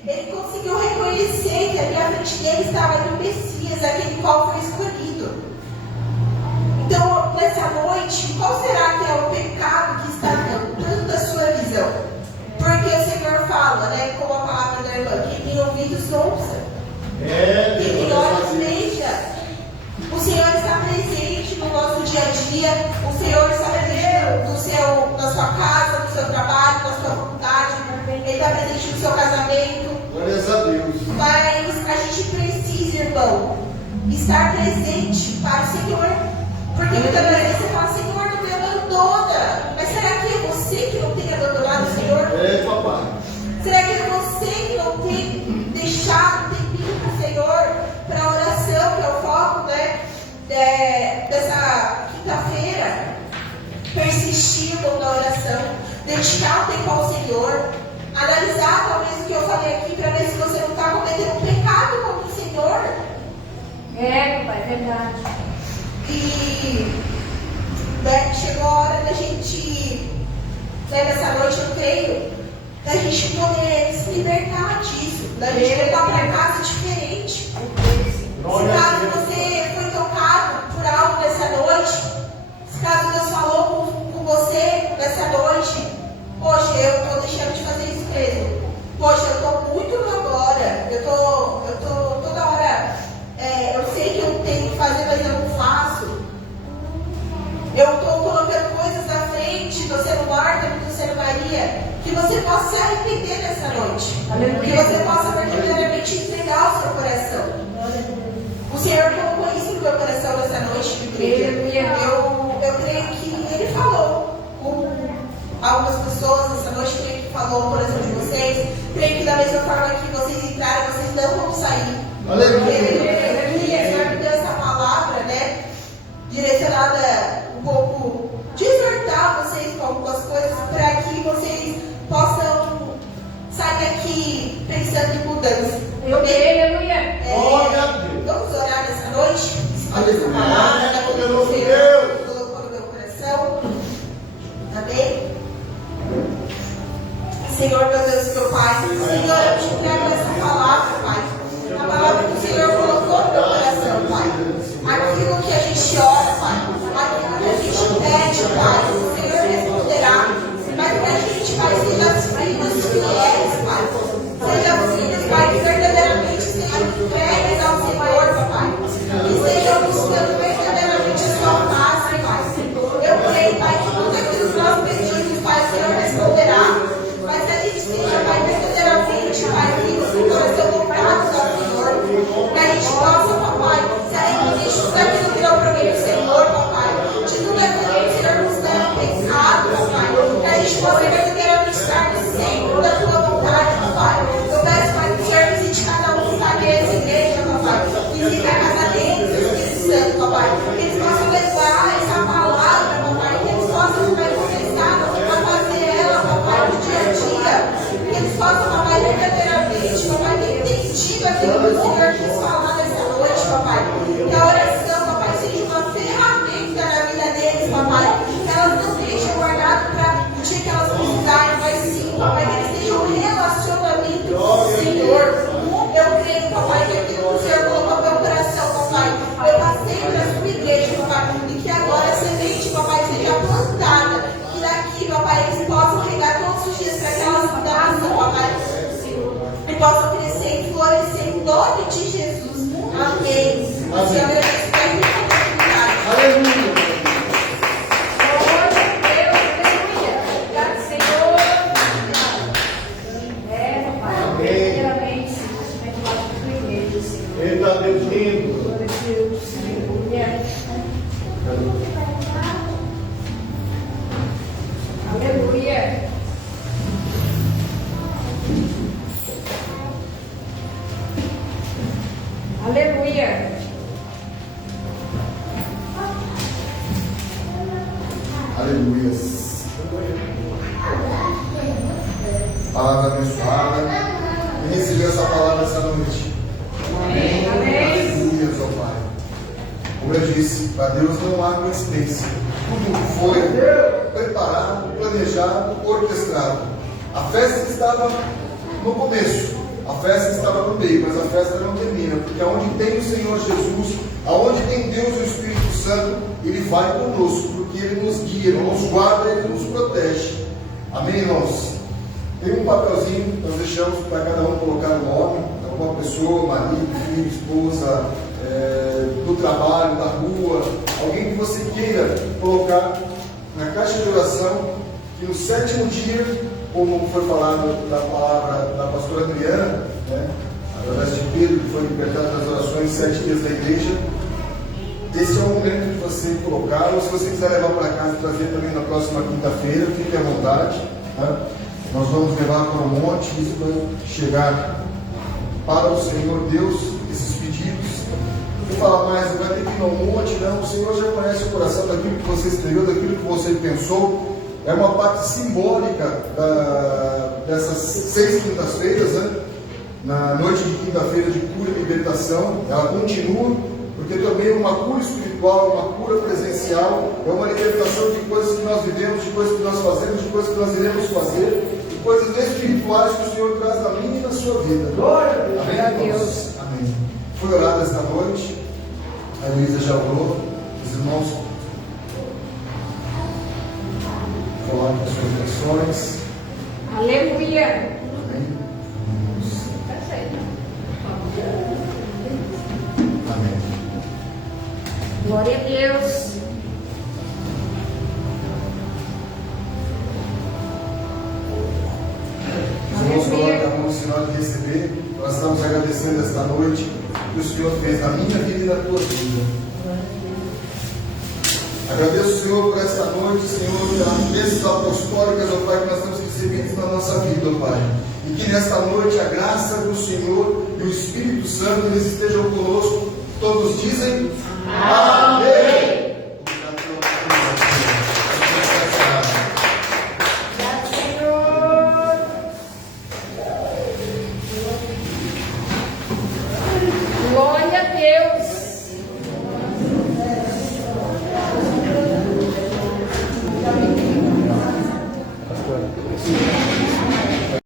Ele conseguiu reconhecer que ali à frente dele estava o Messias, aquele qual foi escolhido. Então, nessa noite, qual será que é o pecado que está tampando a sua visão? Porque o Senhor fala, né, como a palavra da irmã: quem tem ouvidos ouça, quem tem olhos veja. O Senhor está presente no nosso dia a dia. O Senhor está presente na sua casa, no seu trabalho, na sua faculdade. Ele está presente no seu casamento. Glórias a Deus. Mas a gente precisa, irmão, estar presente para o Senhor. Porque muitas vezes você fala: Senhor, não me abandona. Mas será que é você que não tem abandonado o Senhor? Papai. Será que é você que não tem deixado um tempinho para o Senhor, para a oração, que é o foco, né, dessa quinta-feira? Persistir na oração, dedicar o tempo ao Senhor, analisar talvez o que eu falei aqui, para ver se você não está cometendo um pecado contra o Senhor. Papai, é verdade. E né, chegou a hora da gente, né, nessa noite eu creio, da gente poder se libertar disso, da gente voltar para casa diferente. Se caso você foi tocado por algo nessa noite, se caso Deus falou com você nessa noite: poxa, eu estou deixando de fazer isso mesmo. Poxa, eu estou muito no agora. Eu estou toda hora. Eu sei que eu tenho que fazer, mas eu não faço. Eu estou colocando coisas na frente, você não Marta, você não Maria. Que você possa se arrepender nessa noite. Que você possa verdadeiramente entregar o seu coração. O Senhor colocou isso no meu coração nessa noite de igreja. Eu creio que Ele falou com algumas pessoas nessa noite. Creio que falou ao coração de vocês. Creio que da mesma forma que vocês entraram, vocês não vão sair. Aleluia. O Senhor me deu essa palavra, né, direcionada um pouco, de exortar vocês com algumas coisas, para que vocês possam sair aqui pensando em mudança. Aleluia. Vamos orar nessa noite? Aleluia. Essa palavra que o Senhor colocou no meu coração. Amém? Senhor, meu Deus e meu Pai, Senhor, eu te entrego essa palavra, Pai. A palavra que o Senhor colocou no meu coração, Pai. Aquilo que a gente ora, Pai. Aquilo que a gente pede, Pai. O Senhor responderá. Mas que a gente, Pai, seja filhos fiéis, Pai. Seja filhos, Pai, que verdadeiramente sejam entregues ao Senhor, Pai. Que sejam buscando verdadeiramente a sua face, Pai. Eu creio, Pai, que tudo aquilo que nós pedimos, Pai, o Senhor responderá. Mas que a gente seja, Pai, verdadeiramente, Pai, na casa deles, Espírito Santo, papai. Que eles possam levar essa palavra, papai. Que eles possam, papai, começar a fazer ela, papai, no dia a dia. Que eles possam, papai, verdadeiramente, papai, ter entendido aquilo que o Senhor quis falar nessa noite, papai. Que a oração, papai, seja uma ferramenta na vida deles, papai. Que elas não deixem guardado para o dia que elas precisarem, mas sim, papai, que eles tenham um relacionamento com o Senhor. Eu creio, papai, que aquilo que o Senhor colocou no meu coração, papai, eu passei para a sua igreja, papai, e que agora a semente, papai, seja plantada, que daqui, papai, eles possam regar todos os dias para que elas nasçam, papai, e possam crescer e florescer em nome de Jesus. Amém. Senhor, eu agradeço por essa oportunidade. Aleluia. Eita, Deus lindo. Aleluia. Aleluia. Aleluia. Palavra abençoada. E receber essa palavra essa noite. Amém. Aleluia, ó Pai. Como eu disse, para Deus não há coincidência. Tudo foi preparado, planejado, orquestrado. A festa estava no começo, a festa estava no meio, mas a festa não termina, porque aonde tem o Senhor Jesus, aonde tem Deus e o Espírito Santo, Ele vai conosco, porque Ele nos guia, Ele nos guarda, Ele nos protege. Amém, irmãos? Tem um papelzinho, nós deixamos para cada um colocar o nome, alguma pessoa, marido, filho, esposa, do trabalho, da rua, alguém que você queira colocar na caixa de oração, que no 7º dia, como foi falado da palavra da pastora Adriana, né, através de Pedro, que foi libertado das orações 7 dias da igreja, esse é o momento de você colocar, ou se você quiser levar para casa e trazer também na próxima quinta-feira, fique à vontade. Tá? Nós vamos levar para o monte, isso vai chegar para o Senhor Deus, esses pedidos. Não falar mais, vai ter que ir ao monte, não. O Senhor já conhece o coração daquilo que você escreveu, daquilo que você pensou. É uma parte simbólica dessas 6 quintas-feiras, né? Na noite de quinta-feira de cura e libertação. Ela continua, porque também é uma cura espiritual, uma cura presencial, é uma libertação de coisas que nós vivemos, de coisas que nós fazemos, de coisas que nós iremos fazer, de coisas espirituais que o Senhor traz na minha e na sua vida. Amém, irmãos? Amém. Foi orado esta noite, a Luísa já orou, os irmãos coloquem as suas orações. Aleluia. Amém. Amém. Glória a Deus. Os irmãos colocam a mão no sinal de receber. Nós estamos agradecendo esta noite que o Senhor fez na minha vida e na tua vida. Agradeço, Senhor, por esta noite, Senhor, pelas bênçãos apostólicas, ó Pai, que nós temos recebido na nossa vida, ó Pai. E que nesta noite a graça do Senhor e o Espírito Santo eles estejam conosco. Todos dizem amém.